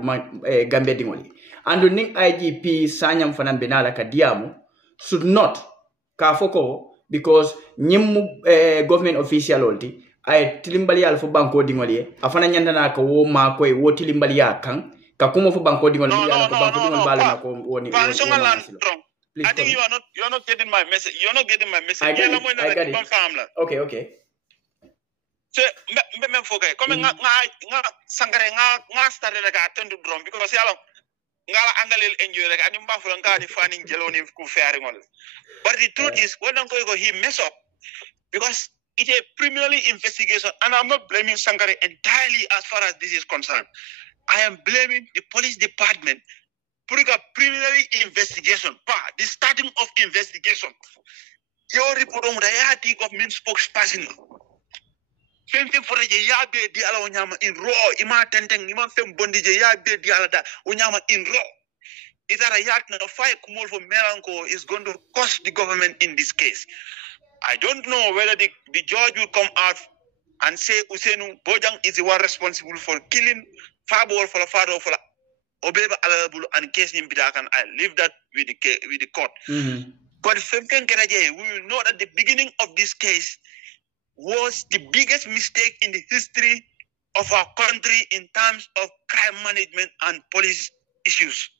Gambia dingoli. And the IGP Sanyam Fanan Benala Kadiamu should not Kafoko because nyim government official olti ay tilimbali al fo banko dingoli afana nyanda na ko wo ma ko wo tilimbali kan ka kuma fo banko dingoli ya ko banko dingoli bala na ko woni I think you are not getting my message. You're not getting my message. I got it. Okay. So me foke comme nga sangare nga stare daga tendu drum because yalo ngala angalel enjoy rek ani mbafu ngadi fani jeloni ku feare ngol. But the truth is when he mess up because it's a preliminary investigation and I'm not blaming Sankare entirely as far as this is concerned. I am blaming the police department for a preliminary investigation. The starting of investigation. Your report on the government spokesperson. Same thing for the Yabe Diala Onyama in raw, Ima Tenteng, Ima Fem Bondije Yabe Dialada Onyama in raw. Is that a yak now fight Kumul for Melanco is going to cost the government in this case? I don't know whether the judge will come out and say Usenu Bojang is the one responsible for killing Fabo for Obeba Alabulu and case in Bidakan. I leave that with the court. But we will know that the beginning of this case was the biggest mistake in the history of our country in terms of crime management and police issues.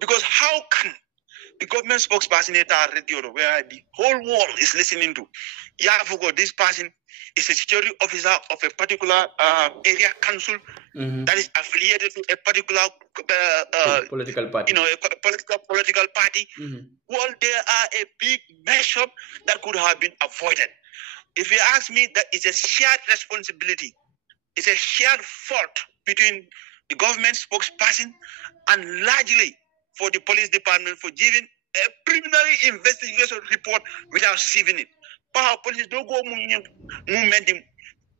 Because how can the government spokesperson at our radio, where the whole world is listening to, this person is a security officer of a particular area council that is affiliated to a particular political party. A political party. Well, there are a big mashup that could have been avoided. If you ask me, that is a shared responsibility. It's a shared fault between the government spokesperson and largely for the police department for giving a preliminary investigation report without receiving it. Power police don't go movement.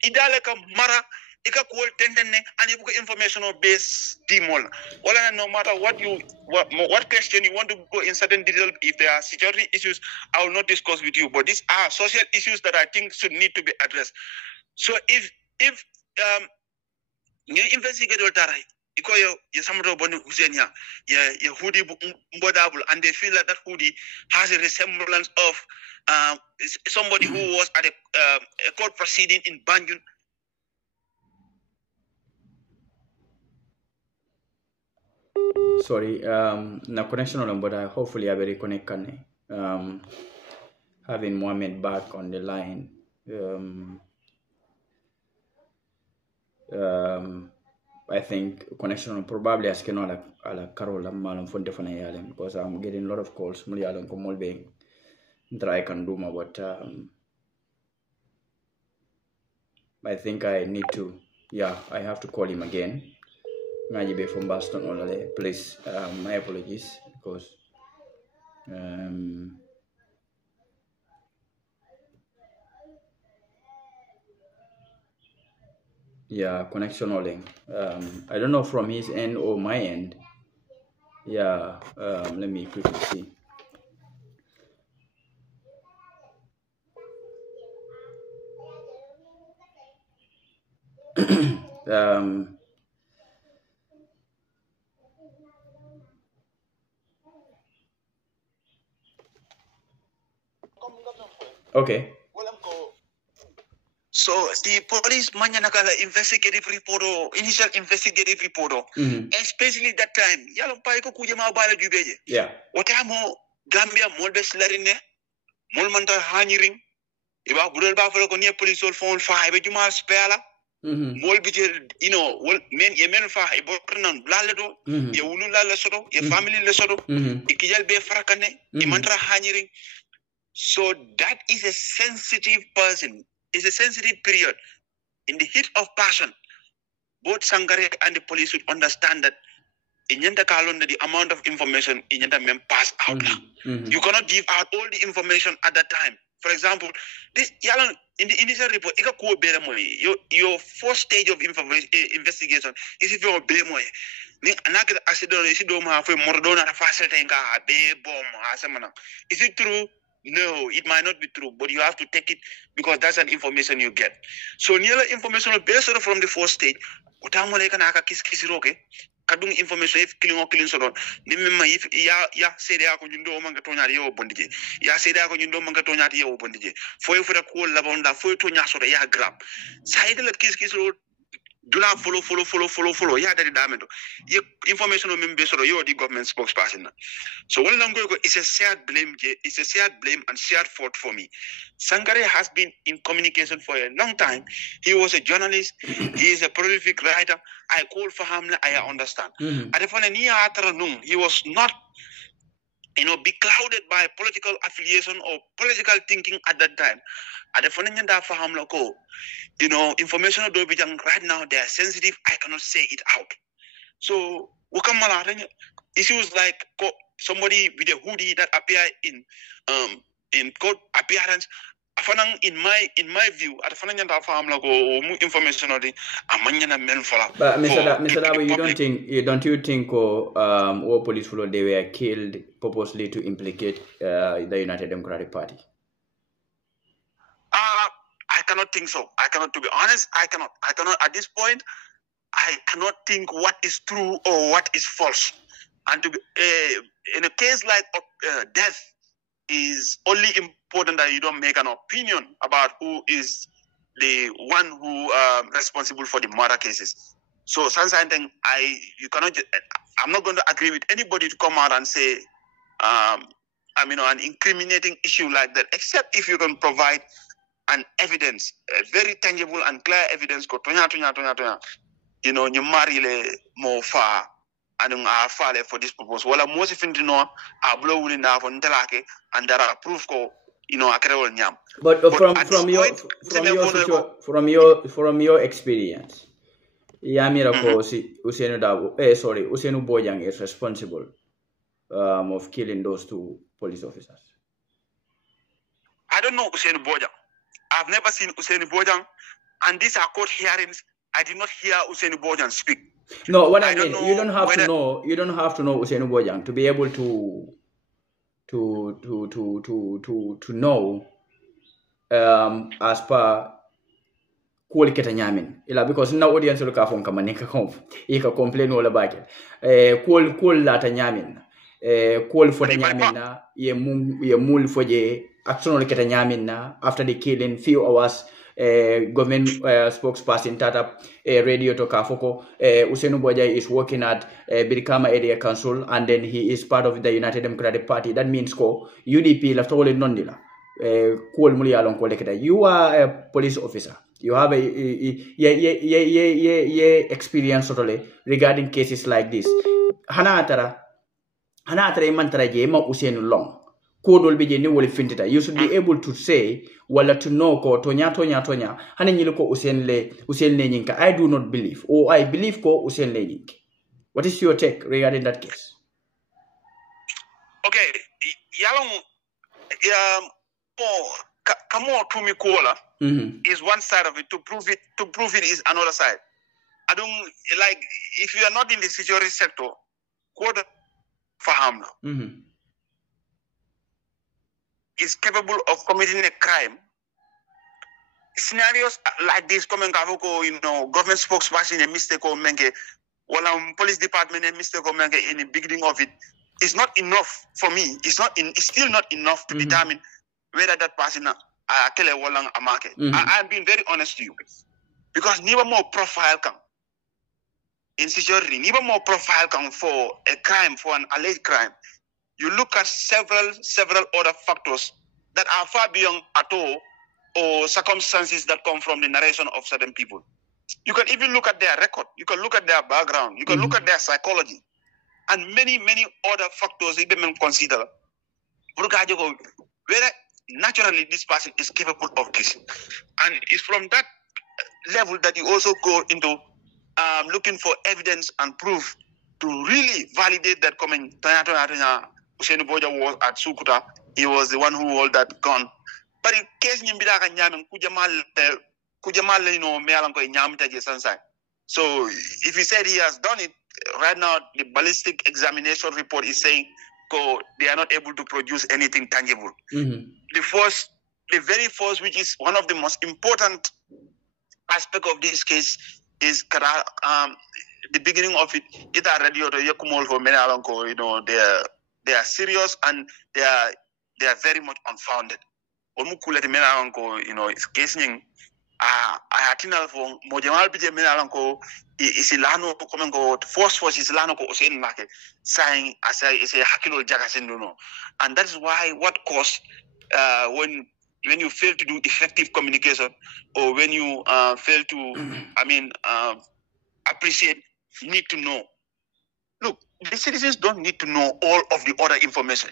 Idaleka mara ika call tendene and you information based team all. No matter what question you want to go in certain detail, if there are security issues, I will not discuss with you. But these are social issues that I think should need to be addressed. So if you investigate what iko ya samro bonu usenya ya hoodie mbodable and they feel that hoodie has a resemblance of somebody who was at a court proceeding in Banjul. Sorry, na connection on but hopefully I will reconnect having Mohammed back on the line. I think connection probably as can ala Carola Malum Fonte Fanayalem because I'm getting a lot of calls. Mulialum Komolbe Dry can do my but I think I need to I have to call him again. Najibe from Boston Olale. Please my apologies because Yeah, connection link. I don't know from his end or my end. Yeah, let me quickly see. Okay. So the police manyanakala investigative report or initial investigative report, especially that time, yalo pa ko kujama bala jubeje. Yeah. Otamo Gambia molbes larine, molmanta haniring, iba budel ba falo ko ni police ol fon fa be juma spela. Mol bije men ye men fa e bornan blaledo ye wulu la soto ye family le soto ikijal be frakane e mantra haniring. So that is a sensitive person. It's a sensitive period. In the heat of passion, both Sangare and the police would understand that in the amount of information in mem pass out. You cannot give out all the information at that time. For example, this in the initial report, your first stage of investigation is if you're bemoy. Is it true? No, it might not be true, but you have to take it because that's an information you get. So near information based from the first stage, kadung information if killing so don nimma if ya sede ko nyundo manga tonya yo bondije ya sede ko nyundo manga tonya yo bondije foy fura ko labonda foy tonya so ya grab side la kiskisro dula follow ya dari damendo ye information on membe so yo the government spokesperson. So one language is a shared blame, and shared fault for me. Sangare has been in communication for a long time. He was a journalist, he is a prolific writer. I call for him, I understand. He was not beclouded by political affiliation or political thinking at that time. Information right now they are sensitive. I cannot say it out. So issues like somebody with a hoodie that appear in court appearance. In my view, at information or the but Mr. Dabu, don't you think all police they were killed purposely to implicate the United Democratic Party? I cannot think so. I cannot, to be honest, I cannot at this point. I cannot think what is true or what is false. And to be, in a case like death, is only important that you don't make an opinion about who is the one who responsible for the murder cases. So something I'm not going to agree with anybody to come out and say, an incriminating issue like that, except if you can provide an evidence, a very tangible and clear evidence. You marry more far and for this purpose. Well, most of you know, I blow in the Telake and there are proof But from your experience, Yamira Usenu Bojang is responsible of killing those two police officers. I don't know Usenu Bojang. I've never seen Usenu Bojang, and these are court hearings. I did not hear Usenu Bojang speak. No, what I mean, you don't have to know. You don't have to know Usenu Bojang to be able to know as per kuol keta nyamin ila because na audience lo ka fon kama nika complain wala bake kuol la ta nyamin kuol fo ta nyamin na ye mul foje action lo keta nyamin na after the killing few hours government spokesperson tata radio to Kafoko. Usenu Bojang is working at Birkama Area Council, and then he is part of the United Democratic Party. That means UDP left all in Nondila. You are a police officer. You have a experience totally regarding cases like this. Hanatara mantara jema Usenu long. You should be able to say, wala to know ko tonya. Hanin ko Usenle nyinka. I do not believe, or I believe ko Usenle nyinka. What is your take regarding that case? Okay, kamo tumi kola is one side of it. To prove it is another side. I don't like if you are not in the security sector, quote faham is capable of committing a crime. Scenarios like this coming government spokesperson a mistake or menke police department a mistake or menke in the beginning of it is not enough for me. It's still not enough to determine whether that person kele walang amake. I'm being very honest to you. Because never more profile come in security, never more profile come for a crime, for an alleged crime. You look at several other factors that are far beyond at all or circumstances that come from the narration of certain people. You can even look at their record. You can look at their background. You can look at their psychology. And many other factors even consider. Whether naturally this person is capable of this. And it's from that level that you also go into looking for evidence and proof to really validate that comment. Usain Boja was at Sukuta. He was the one who held that gun. But in case Nimbidaka Nyam Kujamal Mealanko Nyamita Sansai. So if he said he has done it, right now the ballistic examination report is saying they are not able to produce anything tangible. The very first, which is one of the most important aspect of this case, is the beginning of it. It already Yakumol for Mealanko, they are serious and they are very much unfounded. Omukule Mealanko, it's casing atinal for Mojamal Pije Mealanko is Ilano Comengo, force is Lano Ocean market, saying as a Hakilo Jagasenduno. And that is why what caused when you fail to do effective communication or when you fail to appreciate, need to know. Look, the citizens don't need to know all of the other information.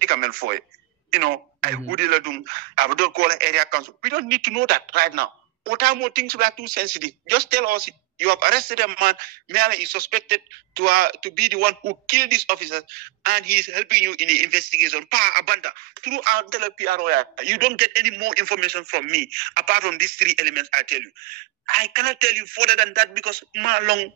I would call area council. We don't need to know that right now. What are more things we are too sensitive? Just tell us you have arrested a man. Meala is suspected to be the one who killed these officers, and he is helping you in the investigation. Abanda through our PROI. You don't get any more information from me apart from these three elements. I tell you. I cannot tell you further than that because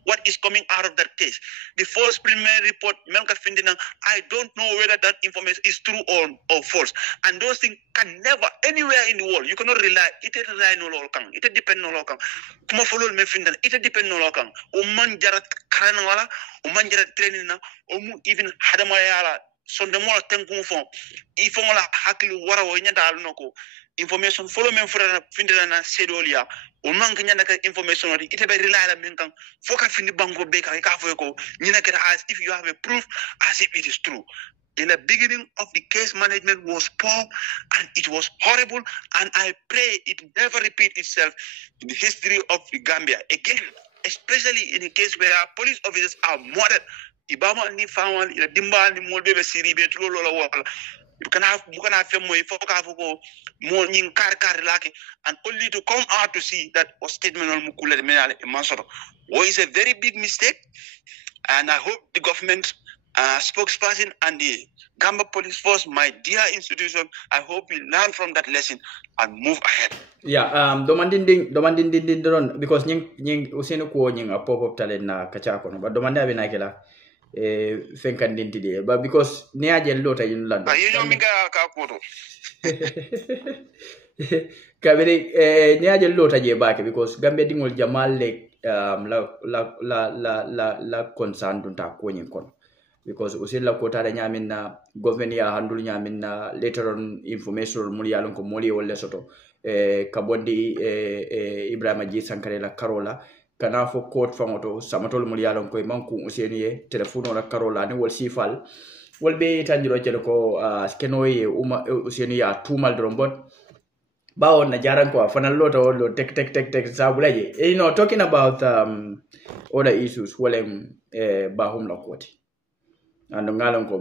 what is coming out of that case. The first preliminary report, Melka Findina, I don't know whether that information is true or false. And those things can never, anywhere in the world, you cannot rely. It rely no local. It depends no local. Kuma follow me Findina. It depends no local. Oman jarat karanwala, oman jarat training na, omu even hadamayala. Sondemola tengu fon. Ifongola hakilu wara wonya dalunoko. Information follow me Findina na sedolia. Information it be rely on foka fini bango beka as if you have a proof as if it is true. In the beginning of the case management was poor and it was horrible, and I pray it never repeat itself in the history of the Gambia again, especially in a case where our police officers are murdered. Ibama ni fawan ila dimba ni molbe be siribe tulolo wala. You can have more and only to come out to see that a statement on Mukule Mansoro was a very big mistake. And I hope the government spokesperson and the Gamba Police Force, my dear institution, I hope we learn from that lesson and move ahead. Yeah, domanding because nying usenu ko nying a pop-up talent na kachako no, but domanda be na kela fenkan dentide, but because ne ajel lota in London. Kabiri ne ajel lota je baake because Gambia dingol jamal le la concern dunta ko nyin kon because usilla ko tare nyamin na government ya handul nyamin na later on information mul yalon ko moli wolle soto kabondi Ibrahima Ji Sankare la Karola kana fo court fangoto samatol mul yalon ko manku useniye telephone la Karola ni wol sifal wol be tanjiro jelo ko skenoye useni ya tumal drombot bawon na jaran ko fanal loto lo tek sabulaje talking about other issues wolem bahum la koti ando ngalon ko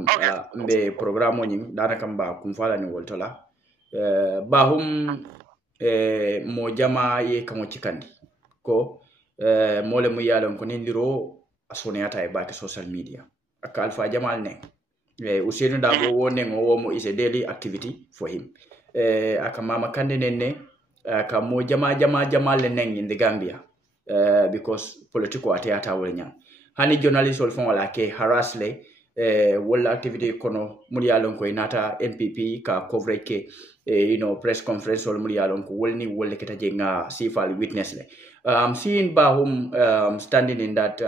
mbe programme nyin danaka mba kum fala ni woltola bahum mo jama ye kamo cikandi ko mole mu yalon ko nindiro asoniyata e baake social media aka alfa jamal ne Usainu Dabo wonne ngo is a daily activity for him. Aka Mama Kande nenne aka mo jama le neng in the Gambia because political atiata wolnya. Hani journalist wol fon wala ke harass le wala activity kono muliyalon ko inata NPP ka coverage ke press conference wol muliyalon ko wolni wolle keta jenga sifal witness le. Seeing Bahum standing in that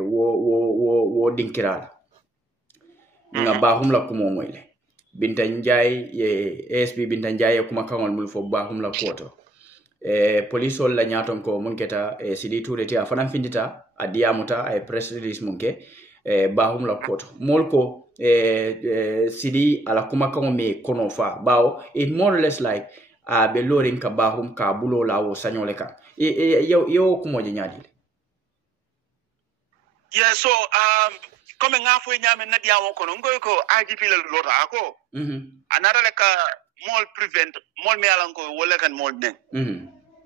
wo dinkirala nga Bahum la kumo moyle Binta Njai ASP Binta Njai kuma kangol mul fo Bahum la koto police la nyaton ko mun keta Sidi Touré ti afana findita adiamuta ay press release munke Bahum la koto molko Sidi ala kuma kangol me kono fa bawo it more or less like be lorin ka Bahum ka bulo la wo sañole kan yo kumo je nyaadi yeah so comme nga fo nyame na diamo kono ngoy ko IGP la lota ako anara le ka mol prevent mol me alan ko wala kan mol den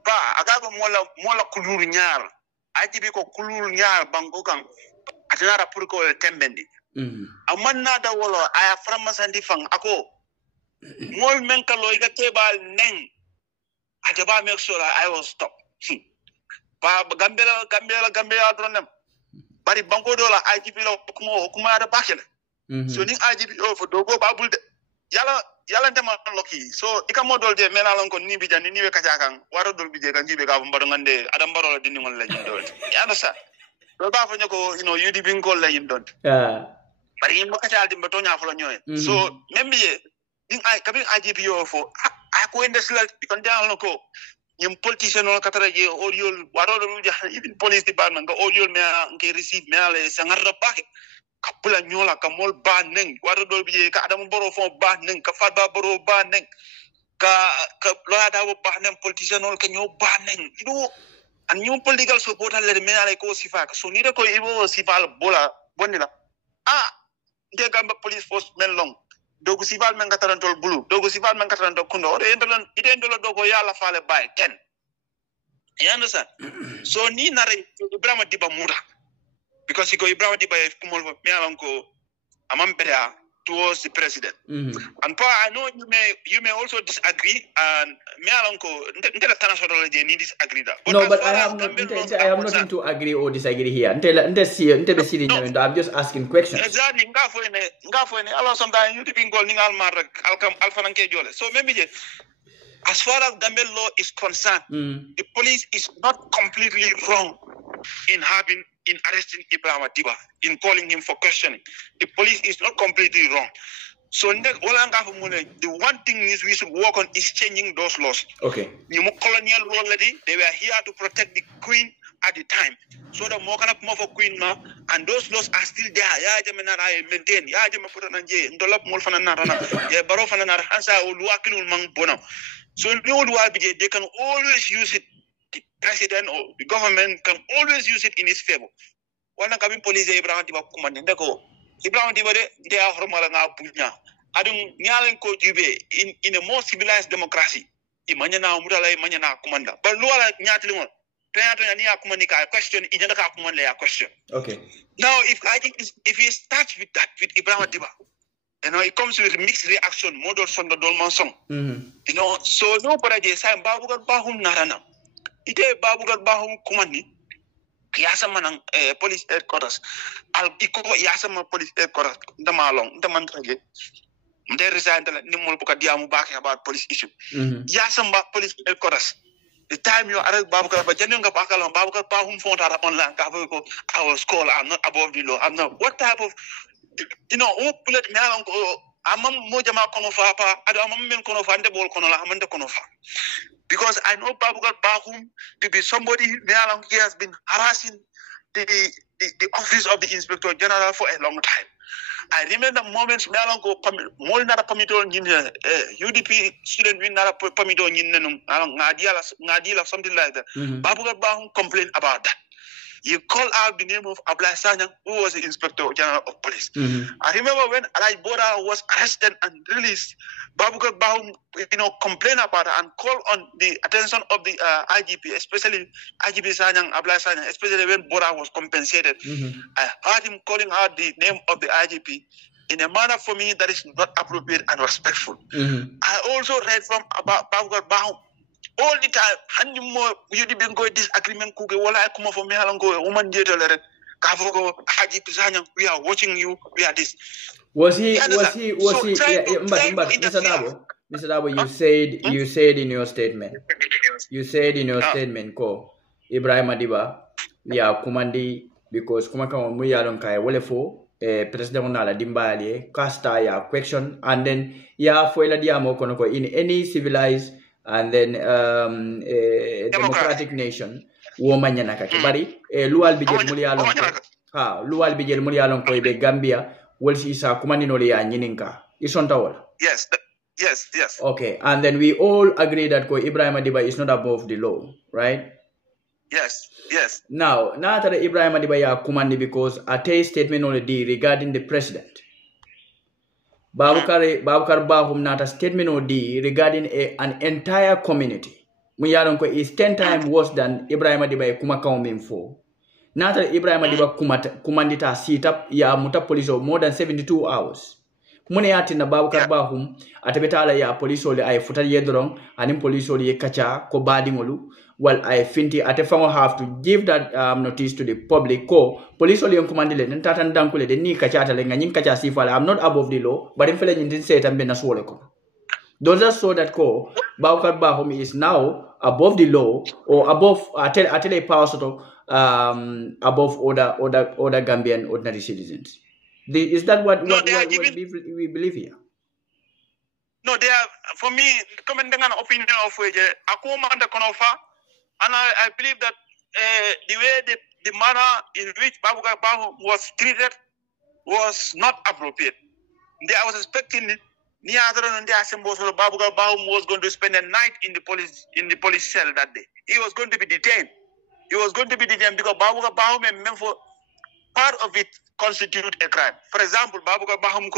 pa aga ko mola kulur ñaar IGP ko kulur ñaar bango kan atanara pour ko tembendi amanna da wolo aya framasandi fang ako mol men ka loy ga tebal neng ataba make sure I will stop pa gambela dronem bari banko dola IGP la kuma da bakela so ni IGP o fo dogo babul de yala ndema loki so ikamo dol de menalon ko ni bijani ni we kaja kan waro dol bije kan jibe ka mbaro ngande adam baro dini ngol la jindol ya no sa do ba fa nyako UDP ngol la yindon bari yimbo kaja aldi mbato nya folo nyoy so membiye din ay kabin IGP o fo ko endesla kon dal ko ñim politicien no katara je audiol waro do even police department ga audiol me nge receive me ale sangarra pak kapula nyola ka mol ba neng waro do bi ka adam boro fo ba neng ka fadba boro ba neng ka loya da ba neng politicien no ka nyo ba neng an ñu political support le me ale ko sifa so ni de ko ibo sifa bola bonila de gamba police force men long dogo sival men gatarantol blue dogo sival men gatarantol kundo ore idendolo dogo yalla faale bay ten you understand so ni nare Ibrahima Diba muda because he go Ibrahima Diba kumol me alanko amam berea towards the president and pa I know you may also disagree and me alanko ndela tanasodolo je ni disagree that no but I have nothing to agree or disagree here I'm just asking questions exactly ngafo ene alors sometimes you think gol ningal mar alfananke jole so maybe as far as Gambia law is concerned the police is not completely wrong in arresting Ibrahima Diba, in calling him for questioning. The police is not completely wrong. So the one thing is we should work on is changing those laws. Okay. The colonial law already, they were here to protect the queen at the time. So the more kind of more for queen now, and those laws are still there. Ya jamena I maintain. Ya jama put an anje. Ndolap mol fanana rana. Ya baro fanana hansa uluakinu mang bona. So they can always use it. The president or the government can always use it in his favor. Wana kabin police Ibrahima Diba kumande ndeko Ibrahima Diba de a hormala nga bunya adum nyalen ko jube in a more civilized democracy imanya na mudala imanya na kumanda but luala nyatli mo tayato ni akumani ka question ijanda ka kumande ya question. Okay, now if he starts with that with Ibrahima Diba, it comes with mixed reaction model sondo dolman song. So no paraje sa babugar bahum narana ite babugar bahum kumani yasama nang police headquarters al iko yasama police headquarters ndaman trage nde resign la nimol buka diamu baake about police issue yasama police headquarters the time you arrest babugar ba jenu nga bakal babugar bahum fonta online ka ko I was called I'm not above the law I'm not what type of who bullet me alon ko amam mo jama kono fa pa ado amam men kono fa nde bol kono la amande kono fa because I know Babugar Bahum to be somebody he has been harassing the office of the Inspector General for a long time. I remember moments Melango Mol Nara Pamito UDP student win Nara Pamito Nadila something like that. Babugar Bahum complained about that. You call out the name of Abla Sanyang, who was the Inspector General of Police. I remember when Alaj Bora was arrested and released, Babukar Bahum, complained about it and called on the attention of the IGP, especially IGP Sanyang, Abla Sanyang, especially when Bora was compensated. I heard him calling out the name of the IGP in a manner for me that is not appropriate and respectful. I also read from about Babukar Bahum all the time. And you didn't go disagreement. We are watching you. We are this. Was he? Mr. Dabo, you said in your statement. You said in your statement, ko Ibrahim Adiba, ya kumandi because kumaka muya don kai wolefo. President Nala Dimbali, Casta, ya question, and then ya Fuela Diamo Konoko in any civilized and then democratic nation, woman Yanaka. Bari, Lual Bijel Mulialon, Lual Bijel Mulialon Koibe Gambia, will see Sa Kumaninolia and Yininka. Is on towel. Yes. Okay, and then we all agree that Ko Ibrahim Adiba is not above the law, right? Yes. Now that Ibrahim Adibaya command because a statement already regarding the president. Babukar Bahum not a statement already regarding an entire community. Muyalonko is 10 times worse than Ibrahim Adibaya Kumakaumim for. Not that Ibrahim Adiba commandita sit up ya muta police of more than 72 hours. Muniati na Babukar Bahum atabetala ya police oli ay futa yedrong anim police oli kacha ko badingolu. Well, I think Atefamo have to give that notice to the public. Police only commandile ntatan dankule de ni kachata le ngin kacha sifala. I'm not above the law, but in fele ntin say tambe na swole ko. Those are so that Babukar Bahum is now above the law or above atele power sort of above other Gambian ordinary citizens. Is that what we believe here? No, they are, for me, commenting an opinion of Akuma and the Konofa. And I believe that the way the manner in which Babukar Bahum was treated was not appropriate. I was expecting Babukar Bahum was going to spend a night in the police cell that day. He was going to be detained. Because Babukar Bahum and Memphis, part of it constitute a crime. For example, Babukar Bahum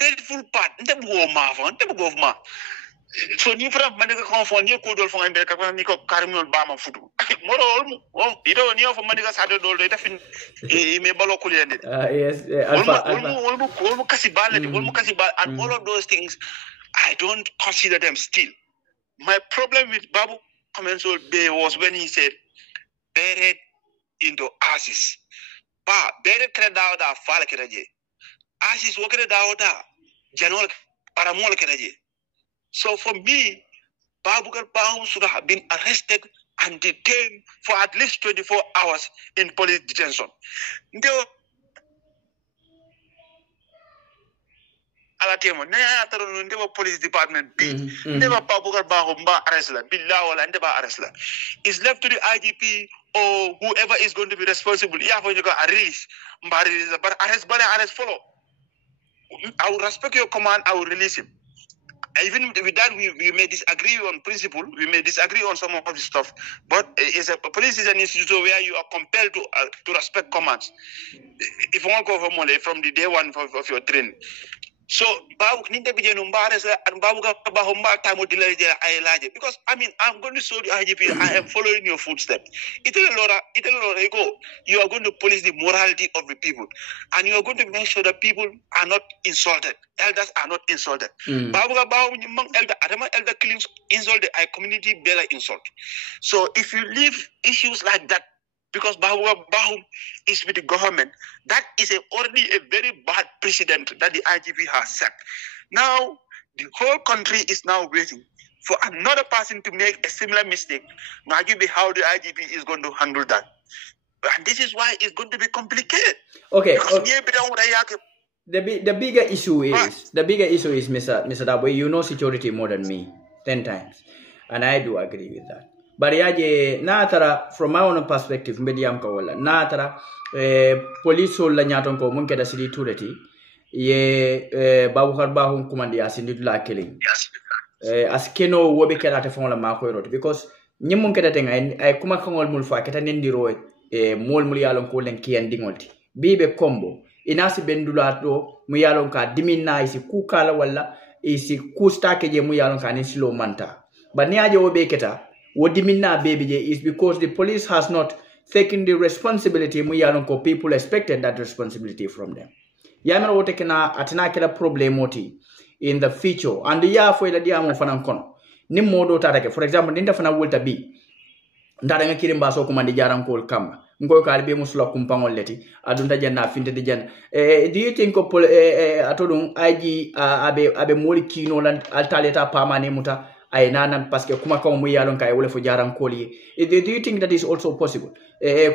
grateful part so ni fra manika confond ni ko dol fo ngambe ka ni ko karimol bama futu moro ido ni of manika sade dol de tafin me balokul yende yes alpha kasi balati kasi bal and all of those things I don't consider them still. My problem with Babu Commensal Day was when he said buried into ashes buried kredao da fala kedaje ashes wokere da General Paramola Kennedy. So for me, Babukar Bahum should have been arrested and detained for at least 24 hours in police detention. Police department never Babukar Bahum arrest. It's left to the IGP or whoever is going to be responsible. Yeah, for you got a release, but arrest follow. I will respect your command. I will release him. Even with that, we may disagree on principle. We may disagree on some of the stuff. But police is an institution where you are compelled to respect commands. If you want to go from the day one of your training. So, because I mean, I'm going to show the IGP, I am following your footsteps. You are going to police the morality of the people, and you are going to make sure that people are not insulted. Elders are not insulted. Elder killings insult the community, better insult. So, if you leave issues like that, because Bahum is with the government, that is already a very bad precedent that the IGP has set. Now, the whole country is now waiting for another person to make a similar mistake. Now, how the IGP is going to handle that. And this is why it's going to be complicated. Okay. The bigger issue is, Mr. Dabo, you know security more than me 10 times. And I do agree with that. But yaje natara from my own perspective medium kawala natara police la nyaton ko mun keda sidi tureti ye Babukar Bahum command ya sindi la killing as keno wobe kelate fon la mako rot because nyimmun kedate ay kuma kangol mul fa keta nendiro mol mul yalon ko len kiyan dingolti bibe combo inasi bendula do mu yalon ka diminna isi kukala wala isi kustake je mu yalon ka ni slow manta bani aje wobe keta wo diminna baby je is because the police has not taken the responsibility mu yalon ko people expected that responsibility from them yamero wote kena atina kala problemoti in the future and ya fo ila diamo fanan kono nim modo tatake for example ninda fana wolta bi ndara nga kirim baso ko mandi jaran ko kamba ngoy kal be musula kumpangol leti adunda janna finte di janna do you think ko atodum aji abe moli kino lan altaleta pamane muta ay nanan parce que kuma kaw mu yalon kay wala fo jaran ko li do you think that is also possible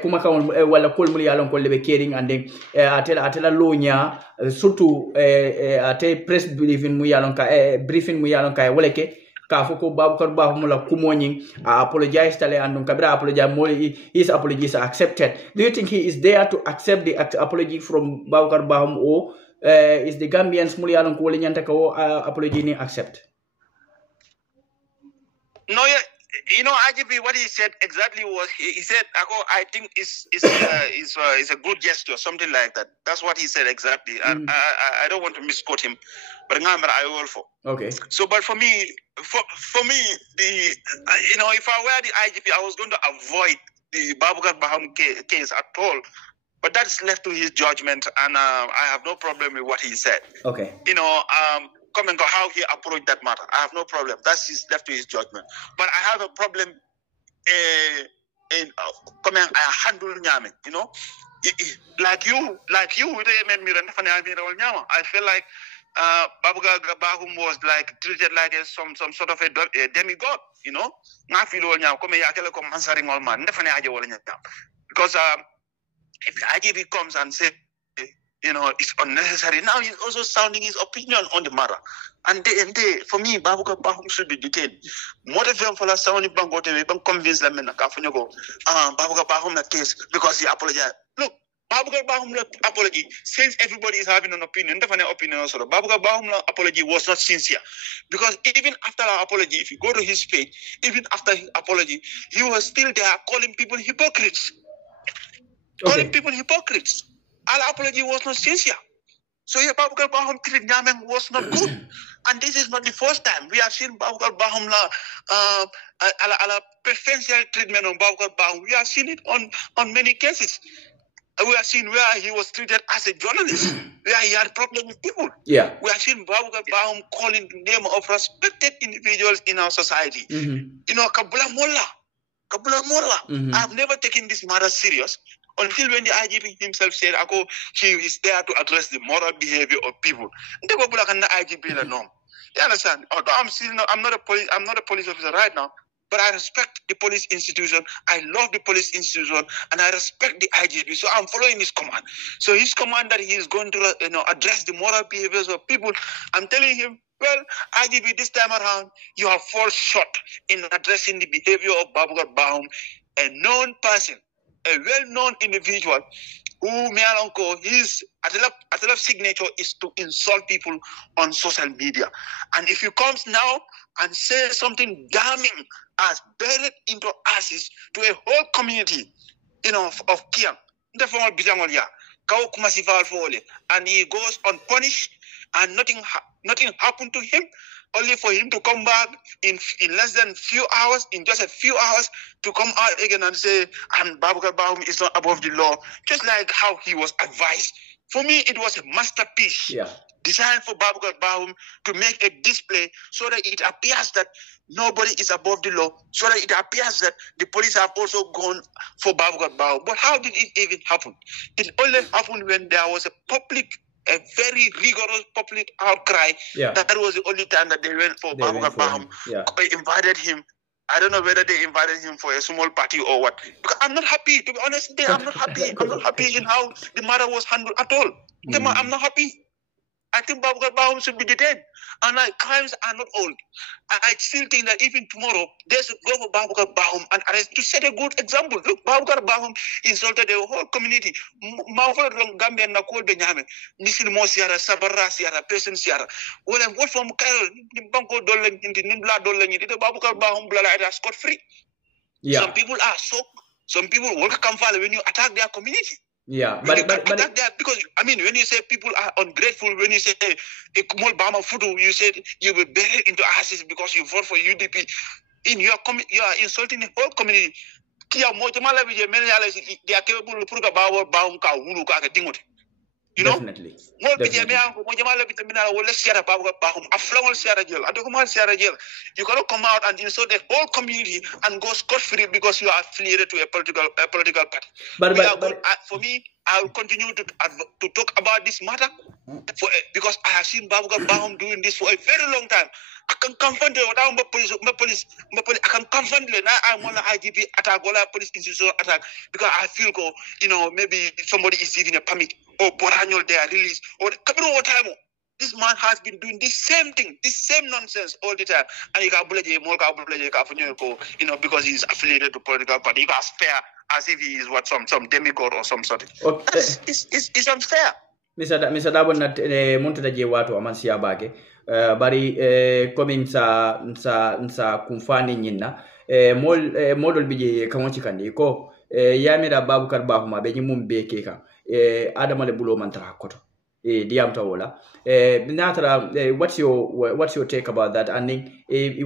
kuma kaw wala kol mu yalon ko lebe caring and atela lonya surtout ate press briefing mu yalon ka briefing mu yalon kay wala ke ka foko Baboucarr Bahum la kumoñing apologize tale andum kabira apologize his apology is accepted. Do you think he is there to accept the apology from Baboucarr Bahum or is the Gambians muli alon ko wala nyanta ko apology ni accept? No, IGP, what he said exactly was he said, I think is a good gesture, something like that. That's what he said exactly. And I don't want to misquote him, but I will for. Okay. So, but for me, if I were the IGP, I was going to avoid the Baboucarr Bahum case at all. But that's left to his judgment, and I have no problem with what he said. Okay. Come and go how he approached that matter. I have no problem. That's left to his judgment. But I have a problem in come and handle Nyame. Like you, I feel like Baboucarr Bahum was like treated like some sort of a demigod. Because if the IGP comes and says, it's unnecessary. Now he's also sounding his opinion on the matter. And for me, Baboucarr Bahum should be detained. More than for last sound, I'm convinced that Baboucarr Bahum case because he apologized. Look, Baboucarr Bahum apology, since everybody is having an opinion, Baboucarr Bahum apology was not sincere. Because even after our apology, if you go to his page, even after his apology, he was still there calling people hypocrites. Okay. Calling people hypocrites. Our apology was not sincere. So your Baboucarr Bahum treat Nyameng was not good. And this is not the first time. We have seen Baboucarr Bahum preferential treatment on Baboucarr Bahum. We have seen it on many cases. We have seen where he was treated as a journalist, where he had problems with people. Yeah. We have seen Baboucarr Bahum calling the name of respected individuals in our society. Kabula Molla. I have never taken this matter serious. Until when the IGP himself said, he is there to address the moral behavior of people. You understand? Although I'm not a police officer right now, but I respect the police institution. I love the police institution, and I respect the IGP. So I'm following his command. So his command that he is going to address the moral behaviors of people. I'm telling him, well, IGP, this time around, you have fallen short in addressing the behavior of Baboucarr Bahum, a known person, a well-known individual who his Atelaf signature is to insult people on social media. And if he comes now and says something damning as buried into ashes to a whole community, of Kiang, and he goes unpunished and nothing happened to him, only for him to come back in less than just a few hours, to come out again and say, and Baboucarr Bahum is not above the law, just like how he was advised. For me, it was a masterpiece designed for Baboucarr Bahum to make a display so that it appears that nobody is above the law, so that it appears that the police have also gone for Baboucarr Bahum. But how did it even happen? It only happened when there was a very rigorous public outcry. That was the only time that they went for Baboucarr Bahum. They invited him. I don't know whether they invited him for a small party or what. Because I'm not happy, to be honest. I'm not happy. I'm not happy in how the matter was handled at all. I'm not happy. I think Babukar Bahum should be detained. And crimes are not old. I still think that even tomorrow, they should go for Babukar Bahum and arrest to set a good example. Look, Babukar Bahum insulted the whole community. Gambia na kol benyame. Misil mo siara, sabara siara, person siara. Well, what from Carol, Banco Dollar, Nimbla Dollar, Babukar Bahum, Blala, scot free. Yeah. Some people will come follow when you attack their community. Yeah, but attack that, because I mean, when you say people are ungrateful, when you say a Kumul Bama Fudu, you said you will bury into ashes because you vote for UDP. You are insulting the whole community. They are capable of putting about you know, definitely. You cannot come out and insult the whole community and go scot-free because you are affiliated to a political party. But for me, I will continue to talk about this matter because I have seen Babukar Bahum doing this for a very long time. I can confront it without police. I can confront it. Now I'm on the IGP attack, or police institution attack, because I feel, you know, maybe somebody is giving a permit or Boranol they are released or time. This man has been doing this same thing, this same nonsense all the time. And you know, because he's affiliated to political party, you can spare as if he is what some demigod or some sort. Okay. It's unfair. Mr. Dabon na monta je watu amansia bake bari coming sa kumfani nyinna modol bije kamonci kandi ko yamira Babukar Bahum be nyimum be keka adama le bulo mantara koto diam tawola natara what's your take about that, and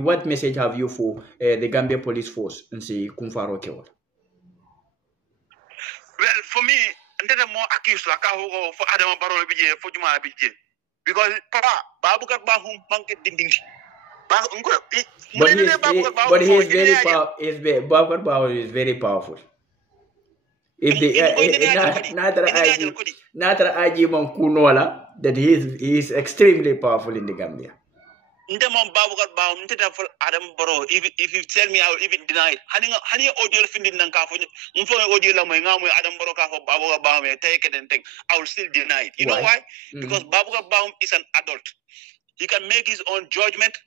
what message have you for the Gambia police force nsi kumfaro kewol? Well, for me, ndeta mo accuse la ka for Adama Barrow bije for Juma bije, because Babukar Bahum manke dinding. But Babukar Bahum is very powerful. If the Natara Aji Mankunola, that he is extremely powerful in the Gambia. Babukar Bahum for Adam Barrow. If you tell me, I will even deny it. Hani audio finding Nankafu, audio Adam Barrow for Babukar Bahum, take it and take. I will still deny it. You know why? Because Babukar Bahum is an adult. He can make his own judgment.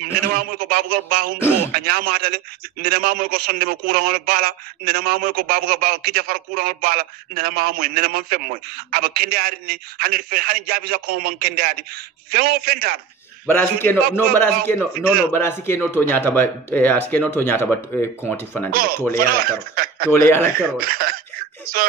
Nenema ko Babukar Bahum ko anyama tale, nenema ko sonde mo kurangol bala, nenema ko Babukar Bahum kija far kurangol bala, nenema fem moy. Aba kende ari ni hani jabi sa ko man kende ari. Femo fentar. Barasike no to nyata ba aske no to nyata ba konti fanandi tole yala karo. So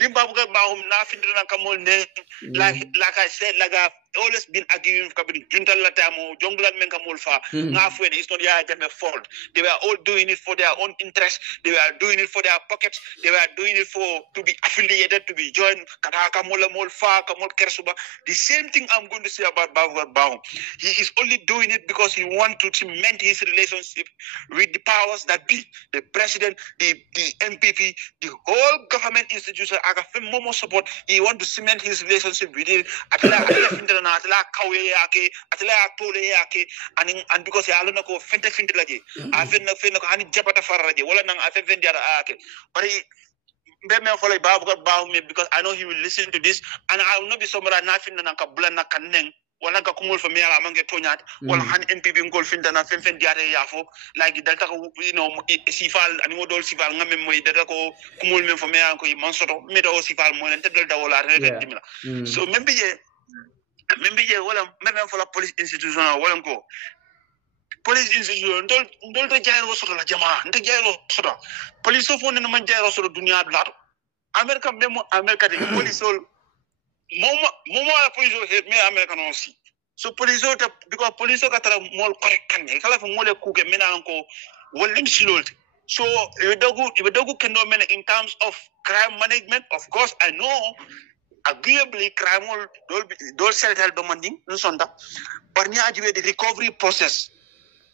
Babukar Bahum na findina kamol ne like I said, like I've always been arguing for Juntal Latamo, Jonglan Menkamulfa, Nafwen, it's not their fault. They were all doing it for their own interest, they were doing it for their pockets, they were doing it to be affiliated, to be joined, Kataka Mola Molfa, Kamol Kersuba. The same thing I'm going to say about Babukar Bahum. He is only doing it because he wants to cement his relationship with the powers that be, the president, the MPP, the whole government institution. I got more support. He wants to cement his relationship with it. And because I don't know fente laje I fenna ko hani jabata faraje wala nang afa vendiara ake but Babukar Bahum because I know he will listen to this, and I will not be somewhere na finna nang ka bulana kaneng wala ka kumul fa mera mange toñat wala hani MPB ngol finda na fen diare yafo like dalta ko sifal ani modol sifal ngam moy data ko kumul men fa mera ko man soto medo sifal mo len teddal dawala redimila so membi wala même for la police institution wala ko police institution ndol to jaayro soto la jama nte jaayro soto police fo ne man jaayro soto dunya blato america même america de police momo la police he me america non si so police to because police ka tara mol correct kan e kala fo mole ku ke mena ko wolim silol so e dogu kendo men in terms of crime management. Of course I know agreeably crime dol settle demanding nsonda par ni ajibe the recovery process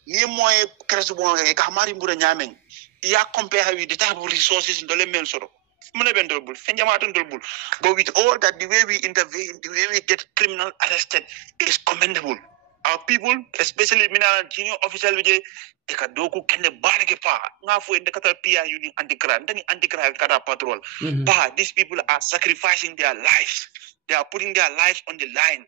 ni moy kresu bon e ka mari mbura nyamen ya compare with the type of resources ndole men soro mune ben dolbul fenjama ton dolbul but with all that, the way we intervene, the way we get criminal arrested is commendable. Our people, especially junior official they can do kende barge pa ngafu in the kata PIA union anti-crime kata patrol but these people are sacrificing their lives. they are putting their lives on the line.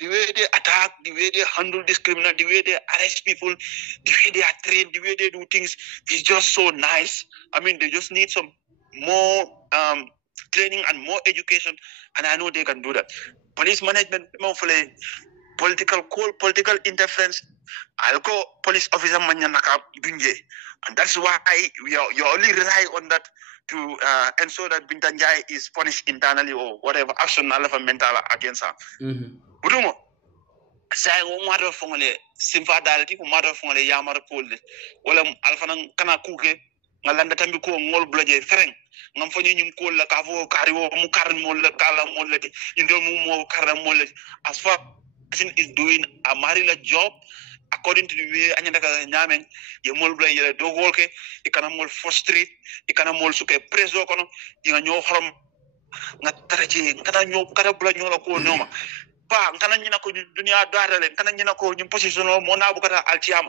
The way they attack, the way they handle this criminal, the way they arrest people, the way they are trained, the way they do things is just so nice. I mean, they just need some more training and more education, and I know they can do that. Police management, political interference, I'll go police officer manyanaka binje, and that's why you only rely on that to ensure that Binta Njie is punished internally or whatever action mental against her. Budumo, say matter fongale simfa dalati ko matter fongale yamar pole wala alfanan kana kuke ngalanda tambi ko ngol bloje fereng ngam fanyi nyum ko la ka fo kari wo mu kar mo la kala mo la indol mu mo kar mo la as far as is doing a marila job according to the way anyanda ka nyamen ye mol bloje yele do wolke e kana mol frustrate e kana mol suke preso kono dinga ñoo xorom nga taraji ngata ñoo kata bla ñoo la ko noma kana ñina ko dunia darale kana ñina ko ñu position mo na bu kata altiam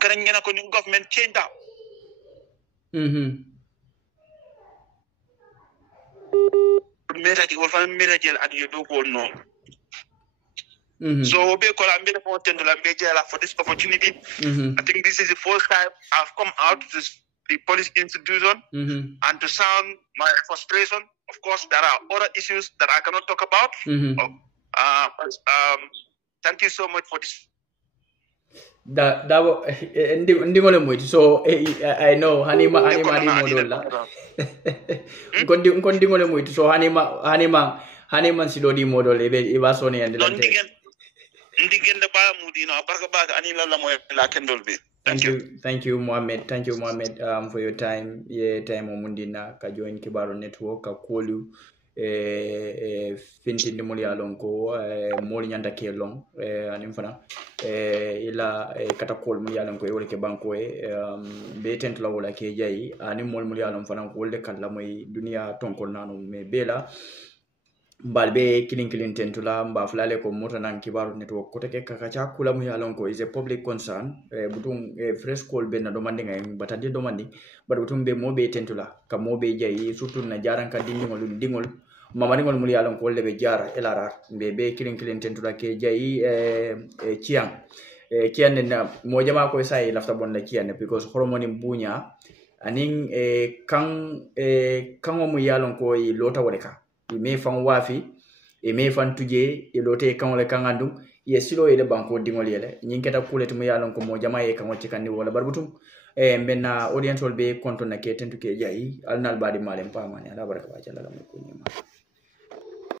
kana ñina ko ñu government change da meraji wol fa meraji at you do ko no so be ko la mbe ko tendo la mbe jela for this opportunity. I think this is the first time I've come out to the police institution and to sound my frustration. Of course there are other issues that I cannot talk about. Thank you so much for this. Ndingole moiti so I know hanima di modola ndingole moiti so hanima sido di modole be ba sone yande la ndigende ba mudino barka ba anila la moy la kendol be. Thank you Mohammed for your time time omundina ka join Kibaro Network ka kolu fintindi moli alon ko moli nyanda ke long anim fana ila kata kol moli alon ko wole ke banko be tent la wala ke jayi anim moli alon fana ko wolde kala moy dunia tonkol nanu me bela balbe kilin tentula mba flale ko moto nan Kibaro Network ko teke kaka kula mu yalon ko is a public concern butung fresh call be na domandi ngay batadi domandi bad butung be mo be tentula ka mo be jayi surtout na jaran ka dingol mamani ngol muli yalon ko lebe jara elara be kilin tentula ke jayi cian na mo jama ko sai lafta bonna cian because hormone bunya anin kan mo yalon ko lota wodeka me fan wafi e me fan tuje e lote kan wala kan andum ye silo e de banko dingol yele nyin keta kulet mo yalon ko mo jama e kan wacce kan ni wala barbutum benna audience wol be konto na ke tentu ke jayi alnal badi malem pamani ala baraka ba jalla mo ko nyima